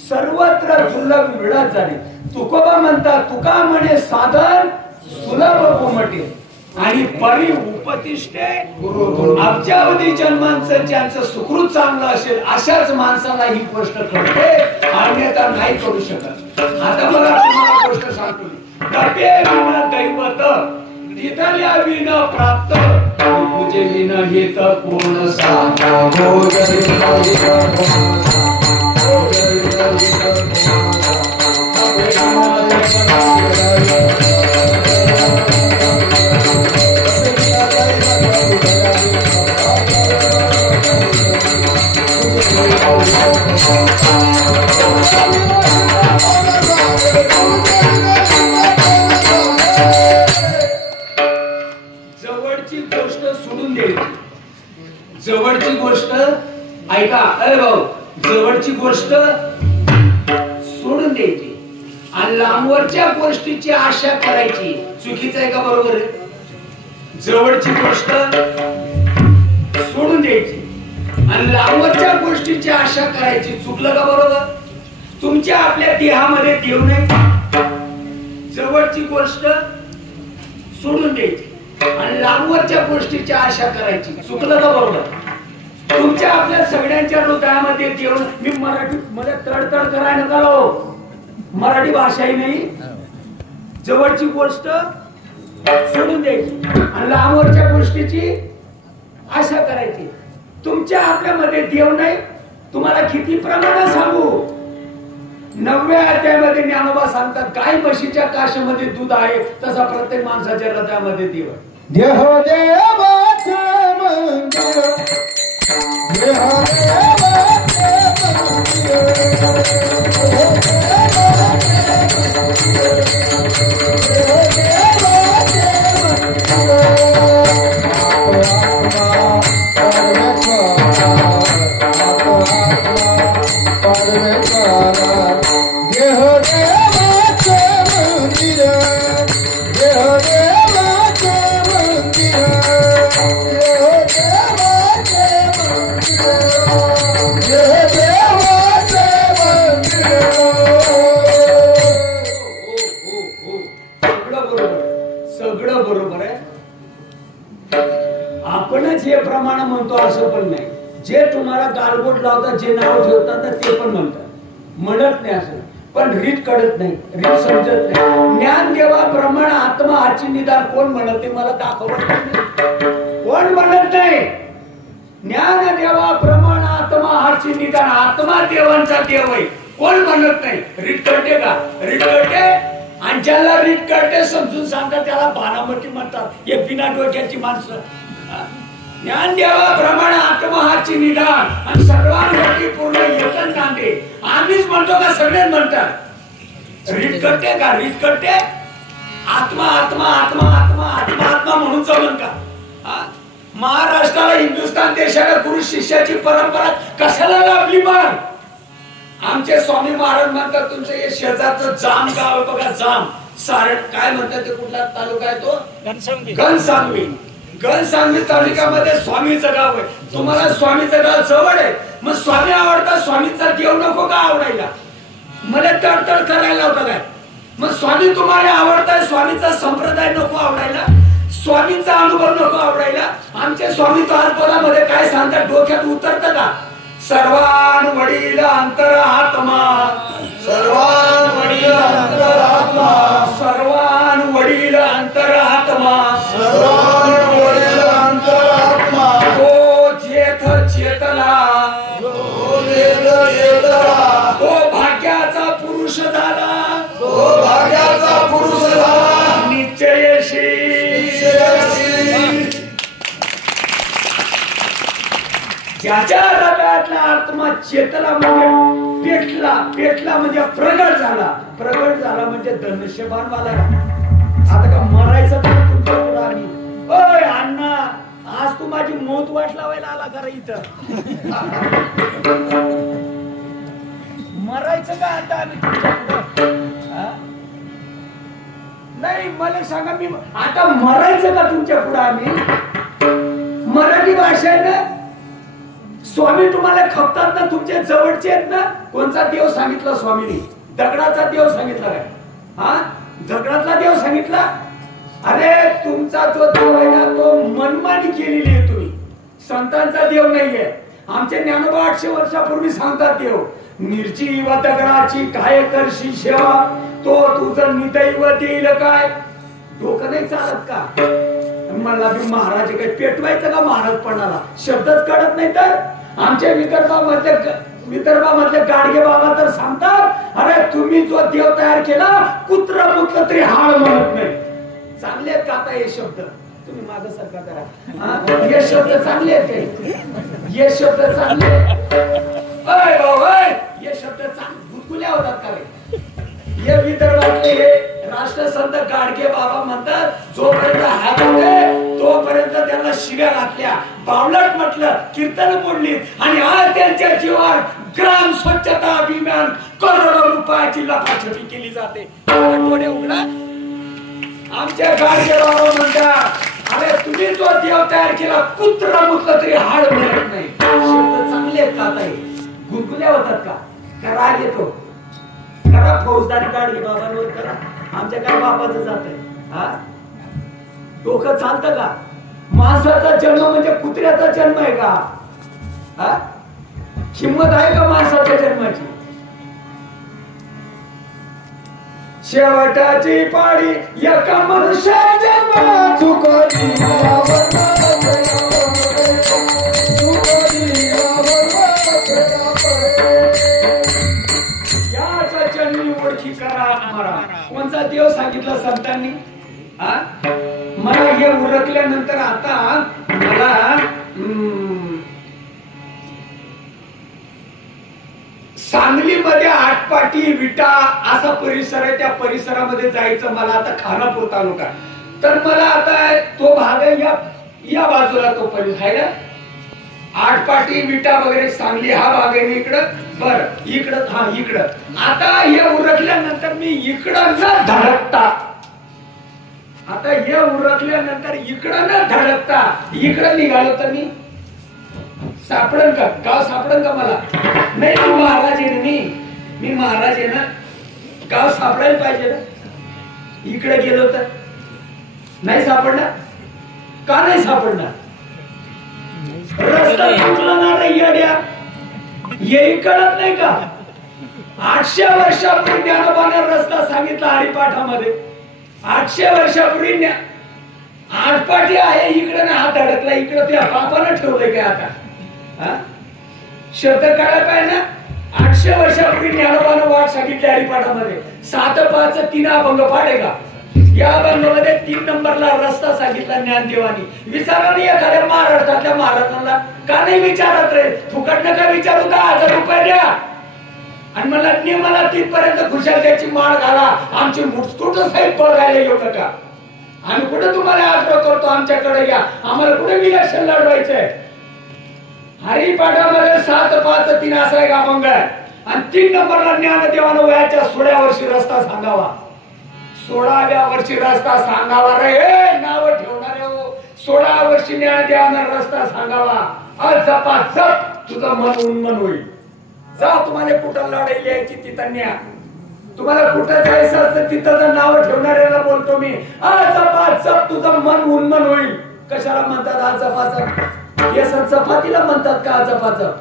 सर्वत्र दुर्लभ मिळत झाले तुकोबा म्हणतात तुका म्हणे साधन सुलभ कोमटे आणि परी उपतिष्ठे अब्जावधी जन्मांचं ज्यांचं सुकृत चांगलं असेल अशाच माणसाला ही गोष्ट कळते अन्यथा नाही करू शकत आता मला तुम्हाला गोष्ट सांगतो डबे विना दैवत तिथल्या विना प्राप्त पूजे विना घेत कोण सांगा जवळची गोष्ट सोडून द्यायची जवळची गोष्ट ऐका अरे भाऊ जवळची गोष्ट सोडून द्यायची आणि लांबवरच्या गोष्टीची आशा करायची चुकीचं आहे का बरोबर आहे जवळची गोष्ट सोडून द्यायची आणि लांबवरच्या गोष्टीची आशा करायची चुकलं का बरोबर तुमच्या आपल्या देहामध्ये देव नाही जवळची गोष्ट सोडून द्यायची आणि लांबवरच्या गोष्टीची आशा करायची. चुकलं का बरोबर? तुमच्या आपल्या सगळ्यांच्या हृदयामध्ये देऊन मी मराठी मध्ये तडतड करायला नका लावू. मराठी भाषा ही नाही, जवळची गोष्ट सोडून द्यायची आणि लांबवरच्या गोष्टीची आशा करायची. तुमच्या आपल्यामध्ये देव नाही. तुम्हाला किती प्रमाणात सांगू, 9व्या अध्यायामध्ये ज्ञानोबा सांगतात गाय म्हशीच्या काशीमध्ये दूध आहे तसा प्रत्येक माणसाच्या हृदयामध्ये देव आहे. देह देवाचे मंदिर, देह जे तुम्हाला गालबोट लावतात, जे नाव ठेवतात ते पण म्हणतात, म्हणत नाही असं, पण रीत कळत नाही, रीत समजत नाही. ज्ञान देवा प्रमाण आत्मा हाची निदान कोण म्हणत ते मला दाखवत नाही. कोण म्हणत नाही ज्ञान देवा प्रमाण आत्मा हाची निदान, आत्मा देवांचा देव आहे कोण म्हणत नाही. रीत कळते का? रीत कळते. आणि ज्याला रीत कळते समजून सांगतात त्याला भानामती म्हणतात. हे बिना डोक्याची माणसं. ज्ञान देवा प्रमाण आत्मा हाची निदान आणि सर्वांसाठी पूर्ण येतन नांदे. आम्हीच म्हणतो का सगळेच म्हणतात? रीत करते का? रीत करते. आत्मा आत्मा आत्मा आत्मा आत्मा आत्मा म्हणून जमन का? महाराष्ट्राला हिंदुस्थान देशाला गुरु शिष्याची परंपरा कशाला लाभली? मग आमचे स्वामी महाराज म्हणतात तुमचं हे शेजारचं जाम गाव बघा, जाम सारड काय म्हणतात ते, कुठला तालुका आहे तो? घनसावंगी. घनसावंगी तालुक्यामध्ये स्वामीचं गाव आहे. तुम्हाला स्वामीचं गाव जवळ आहे, मग स्वामी आवडता, स्वामीचा देव नको का आवडायला? मला तडतड करायला होता काय? मग स्वामी तुम्हाला आवडताय, स्वामीचा संप्रदाय नको आवडायला, स्वामींचा अनुभव नको आवडायला. आमचे स्वामी तारपदामध्ये काय सांगतात डोक्यात उतरतं का? सर्वान वडील अंतरात्मा, सर्वान वडील अंतरात्मा, सर्वान वडील अंतरात्मा, सर्वान वडील अंतरात्मा, तो जेथ चेतला, तो जेथ चेतला, तो भाग्याचा पुरुष झाला, तो भाग्याचा पुरुष झाला, निश्चयशी ज्याच्या हृदयातला आत्मा चेतला म्हणजे पेटला, पेटला म्हणजे प्रगट झाला, प्रगट झाला म्हणजे धनुष्यबाण वाला. आता का मरायचं का तुमच्या पुढे आम्ही? ओय अण्णा, आज तू माझी मौत वाट लावायला आला का रे इथं? मरायचं का आता आम्ही तुमच्या पुढे? नाही मला सांगा, मी आता मरायचं का तुमच्या पुढे आम्ही? मराठी भाषेनं स्वामी तुम्हाला खपतात ना, तुमचे जवळचे आहेत ना. कोणचा देव सांगितला स्वामीने? दगडाचा देव सांगितला काय? हा, दगडातला देव सांगितला. अरे तुमचा जो देव आहे ना तो मनमानी केलेली आहे तुम्ही. संतांचा देव नाहीये. आमचे ज्ञानोबा 800 वर्षापूर्वी सांगतात देव निर्जीव दगडाची काय करशी सेवा, तो तुझं निदैव देईल काय? डोकं नाही चालत का? मला बी महाराज काही पेटवायचं का महाराजपणाला? शब्दच कळत नाही तर. आमच्या विदर्भामधले गाडगे बाबा तर सांगतात अरे तुम्ही जो देव तयार केला कुत्र मुतलं तरी हाड म्हणत नाही. चांगले आहेत का आता हे शब्द? तुम्ही माग सरका करा. हे शब्द चांगले आहेत, हे शब्द चांगले. अय भाऊ हे शब्द गुदगुल्या होतात का रे? हे विदर्भातले हे राष्ट्रसंत गाडगे बाबा म्हणतात जोपर्यंत हात होते तोपर्यंत त्यांना शिव्या घातल्या, बावलट म्हटलं, कीर्तन बोलली आणि आज त्यांच्या जीवावर ग्राम स्वच्छता अभियान करोडो रुपयाची लपाछपी केली जाते. डोळे उघडा. आमच्या गाडगे बाबा म्हणतात अरे तुम्ही जो देव तयार केला कुत्र मुतलं तरी हाड मिळत नाही. शब्द चांगले आहेत का? आता गुदगुल्या होतात का राग येतो? करा फौजदारी गाडगे बाबांवर करा. आमच्या काय बापाचं जात आहे? हा डोकं चालतं का? माणसाचा जन्म म्हणजे कुत्र्याचा जन्म आहे का? हा? किंमत आहे का माणसाच्या जन्माची? शेवटाची पाळी एका मनुष्याच्या याचा जन्मी ओळखी करा आम्हाला. कोणता देव सांगितला संतांनी? मला हे उरकल्यानंतर आता मला सांगलीमध्ये आटपाटी विटा असा परिसर आहे, त्या परिसरामध्ये जायचं मला आता. खानापूर तालुका तर मला आता तो भाग आहे या बाजूला तो परिसर आहे ना, आटपाटी विटा वगैरे सांगली हा भाग आहे इकडं. बर इकडं हा इकडं. आता हे उरकल्यानंतर मी इकडं न धडकता, आता हे उरकल्यानंतर इकडं न धडकता इकडं निघालो तर मी सापडन का? गाव सापडन का मला? नाही, मी महाराज आहे ना, मी महाराज आहे ना, गाव सापडायला पाहिजे ना. इकडे गेलो तर नाही सापडणार का? नाही सापडणार. रस्ता चुकला ना रे येड्या, येही कळत नाही का? 800 वर्षापूर्वी ज्ञानोबाने रस्ता सांगितला हरिपाठामध्ये. 800 वर्षापूर्वी आटपाटी आहे इकडे ना, हात अडकला इकडे. त्या बापानं ठेवलंय काय आता? शब्द काढायला पाहिजे ना. 800 वर्षापूर्वी ज्ञानोबानं वाट सांगितली हरिपाठामध्ये. 7-5 3 अभंग पाठ आहे का? या अभंगामध्ये 3 नंबरला रस्ता सांगितला ज्ञानदेवानी. विचारा नाही एखाद्या महाराष्ट्रातल्या महाराजांना का नाही विचारत रे? फुकट नका विचारू, 10,000 रुपये द्या आणि मला तिथपर्यंत खुशाल त्याची माळ घाला. आमची मुस्कुट साहेब बघायला येऊ नका. आम्ही कुठे तुम्हाला आग्रह करतो आमच्याकडे या, आम्हाला कुठे इलेक्शन लढवायचंय? हरिपाठामध्ये 7-5 3 असा एक अभंग आहे आणि 3 नंबरला ज्ञानदेवानं वयाच्या 16व्या वर्षी रस्ता सांगावा. 16व्या वर्षी रस्ता सांगावा रे, नाव ठेवणारे हो. 16व्या वर्षी ज्ञानदेवानं रस्ता सांगावा. आज जपा जप तुझं मन उन्मन होईल. जा तुम्हाला कुठं लढाई यायची तिथं न्या. तुम्हाला कुठं जायचं असतं तिथं नाव ठेवणाऱ्याला बोलतो मी. आज जपा जप तुझं मन उन्मन होईल. कशाला म्हणतात आज जपा जप? हे चपातीला म्हणतात का चपाचप?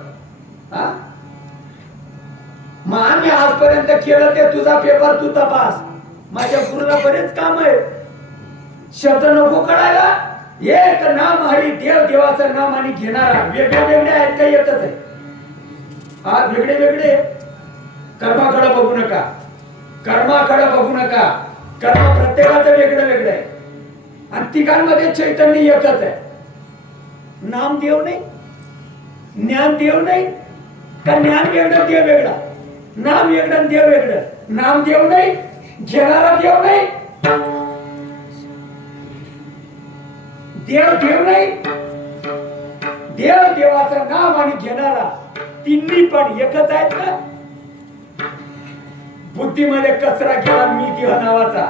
मग आम्ही आजपर्यंत केलं ते तुझा पेपर तू तपास. माझ्या गुरुला बरेच काम आहे. शब्द नको कळायला. एक नाम हरी, देव देवाचं नाम आणि घेणारा. वेगळे वेगळे आहेत का? एकच आहे. हा वेगळे वेगळे. कर्माकडे बघू नका, कर्माकडे बघू नका. कर्म प्रत्येकाचं वेगळं वेगळं आहे आणि तिघांमध्ये चैतन्य एकच आहे. नाम देव नाही, ज्ञान देव नाही का? ज्ञान वेगळं देव वेगळा, नाम वेगळं देव वेगळं. नाम देव नाही, घेणारा देव नाही, देव देव नाही. देव देवाचं नाम आणि घेणारा तिन्ही पण एकच आहेत ना. बुद्धीमध्ये कचरा केला मी देह नावाचा,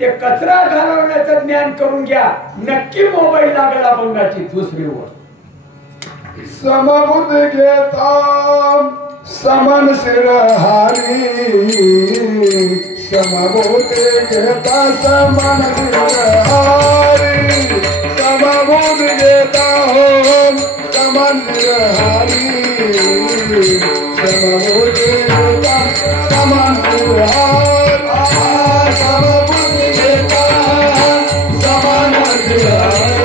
ते कचरा घालवण्याचं ज्ञान करून घ्या. नक्की मोबाईल लागेल अभंगाची दुसरीवर. समबुद्ध घेता समन सिरहारी, समबुद्ध घेता समन सिरहारी, समबुद्ध घेता हो समन सिरहारी, समबुद्ध घेता समन सिरहारी, समबुद्ध घेता समन सिरहारी,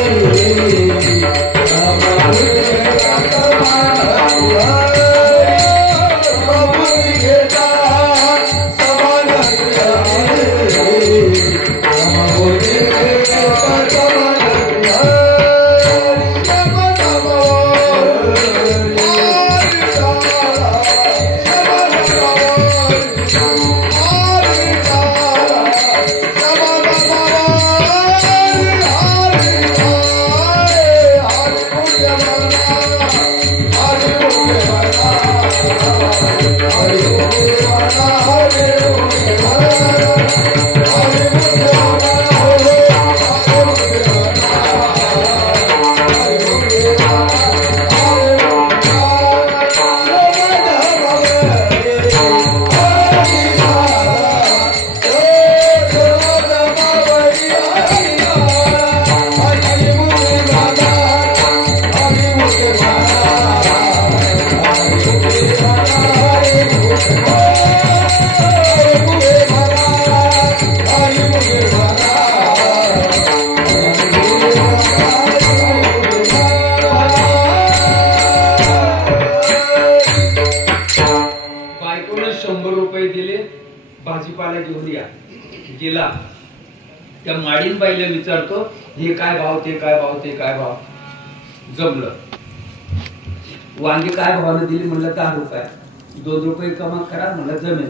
गेला त्या माडीन बाईला विचारतो हे काय भाव ते काय भाव ते काय भाव. जमलं. वांगी काय भावानं दिली म्हणलं 10 रुपये. 2 रुपये कमा करा म्हणलं जमेल.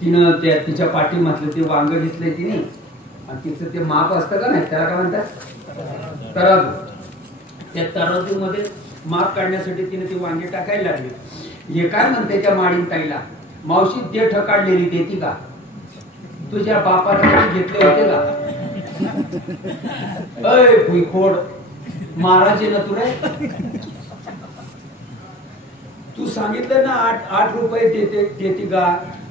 तिनं तिच्या पाठीमातलं ते वांग घेतलंय तिने आणि तिचं ते माप असतं का नाही त्याला काय म्हणतात तराजू. त्या तराजू मध्ये माप काढण्यासाठी तिने ती वांगी टाकायला लागली. हे काय म्हणते त्या माडीन ताईला मावशी ते ठकाडलेली देती का तुझ्या बापाने घेतले होते का. अय भुईखोड महाराज ना तुला तू सांगितलं ना 8 रुपये देते का.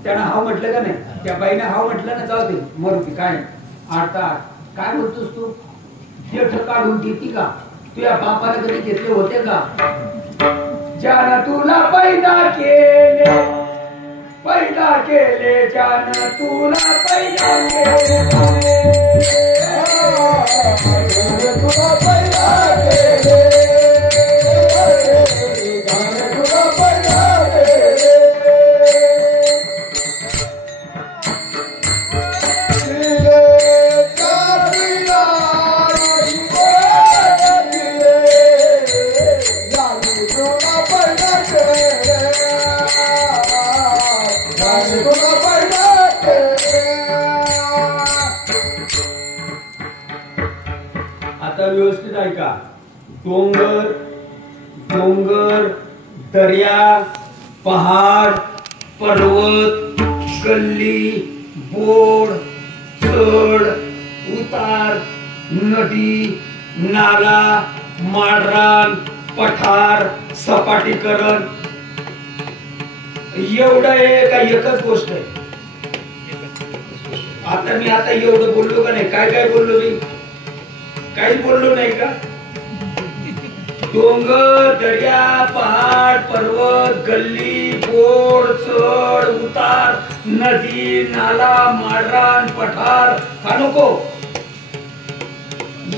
त्यानं हाव म्हटलं का नाही त्या बाईने हाव म्हटलं ना जाऊ दे मरुती काय 8 काय म्हणतोस तू ते ठकाडून देती का तुझ्या बापाने कधी घेतले होते का. ज्यानं तुला पैदा केले ज्यानं तुला पैदा केले तुला पैदा केले तुला पैदा केले. आता व्यवस्थित ऐका. डोंगर डोंगर दर्या पहाड पर्वत गल्ली बोड चढ उतार नदी नाला माळरान पठार सपाटीकरण एवढं आहे का एकच गोष्ट आहे. आता मी आता एवढं बोललो का नाही काय काय बोललो मी काही बोललो नाही का. डोंगर दर्या पहाड पर्वत गल्ली बोड चढ उतार नदी नाला माळरान पठार का नको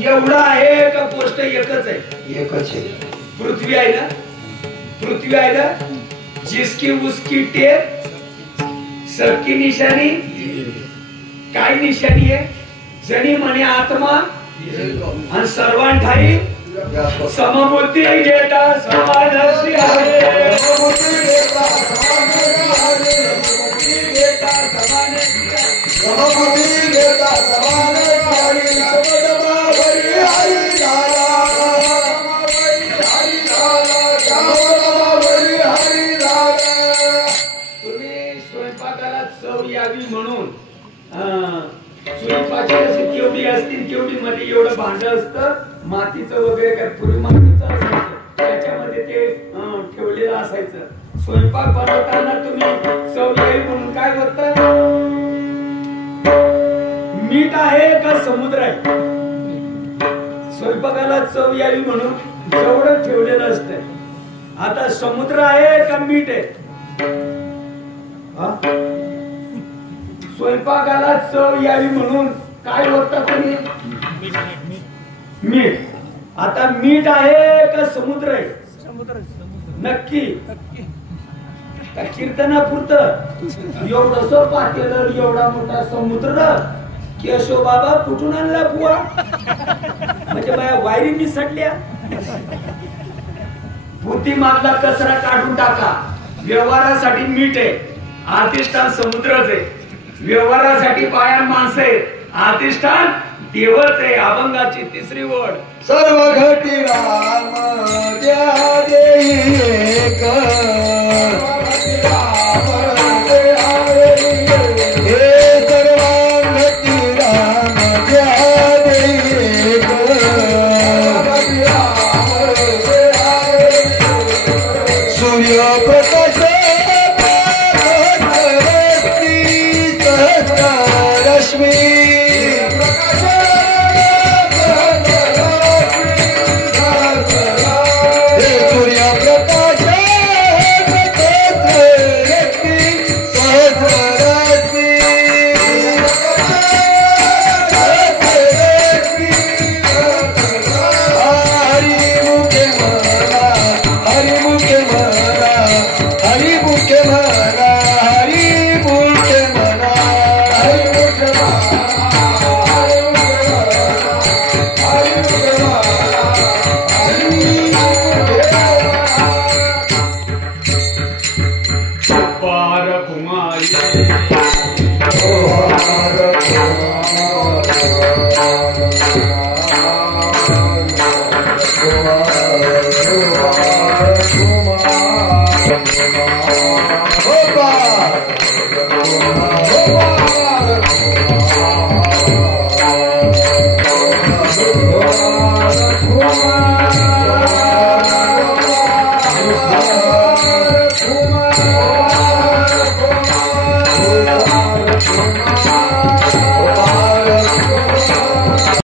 एवढं आहे का गोष्ट एकच आहे. एकच आहे. पृथ्वी आहे ना पृथ्वी आहे ना जिसकी उसकी टेप सबकी निशानी. काय निशाणी आहे जणी म्हणे आत्मा आणि सर्वांठाई समबुद्धी घेता समानसी आहे. समबुद्धी घेता तुम्ही स्वयंपाकाला चव यावी म्हणून स्वयंपाकाची केवढी असतील केवढी मध्ये एवढं भांड असतं मातीचं वगैरे काय पूर्वी मातीचं असायचं त्याच्यामध्ये ते ठेवलेलं असायचं. स्वयंपाक बनवताना तुम्ही चव यावी म्हणून काय करता मीठ आहे का समुद्र आहे. स्वयंपाकाला चव यावी म्हणून जेवढं ठेवलेलं असतंय. आता समुद्र आहे का मीठ आहे. स्वयंपाकाला चव यावी म्हणून काय होतं तुम्ही मीठ. आता मीठ आहे का समुद्र आहे. नक्की का कीर्तनापुरतं एवढं पातेलं एवढा मोठा समुद्र केशव बाबा कुठून आणला बुवा म्हणजे माझ्या वायरी निसटल्या. बुद्धिमानला कचरा काढून टाका. व्यवहारासाठी मीठ आहे अधिष्ठान समुद्रच आहे. व्यवहारासाठी बाया माणसं आहेत अधिष्ठान देवच आहे. अभंगाची 3री ओळ सर्व घटी राम द्या देईक हे सर्वांगती राम द्या देईक सूर्य प्रकाश रश्मी सूर्य प्रकाश Opa! Opa!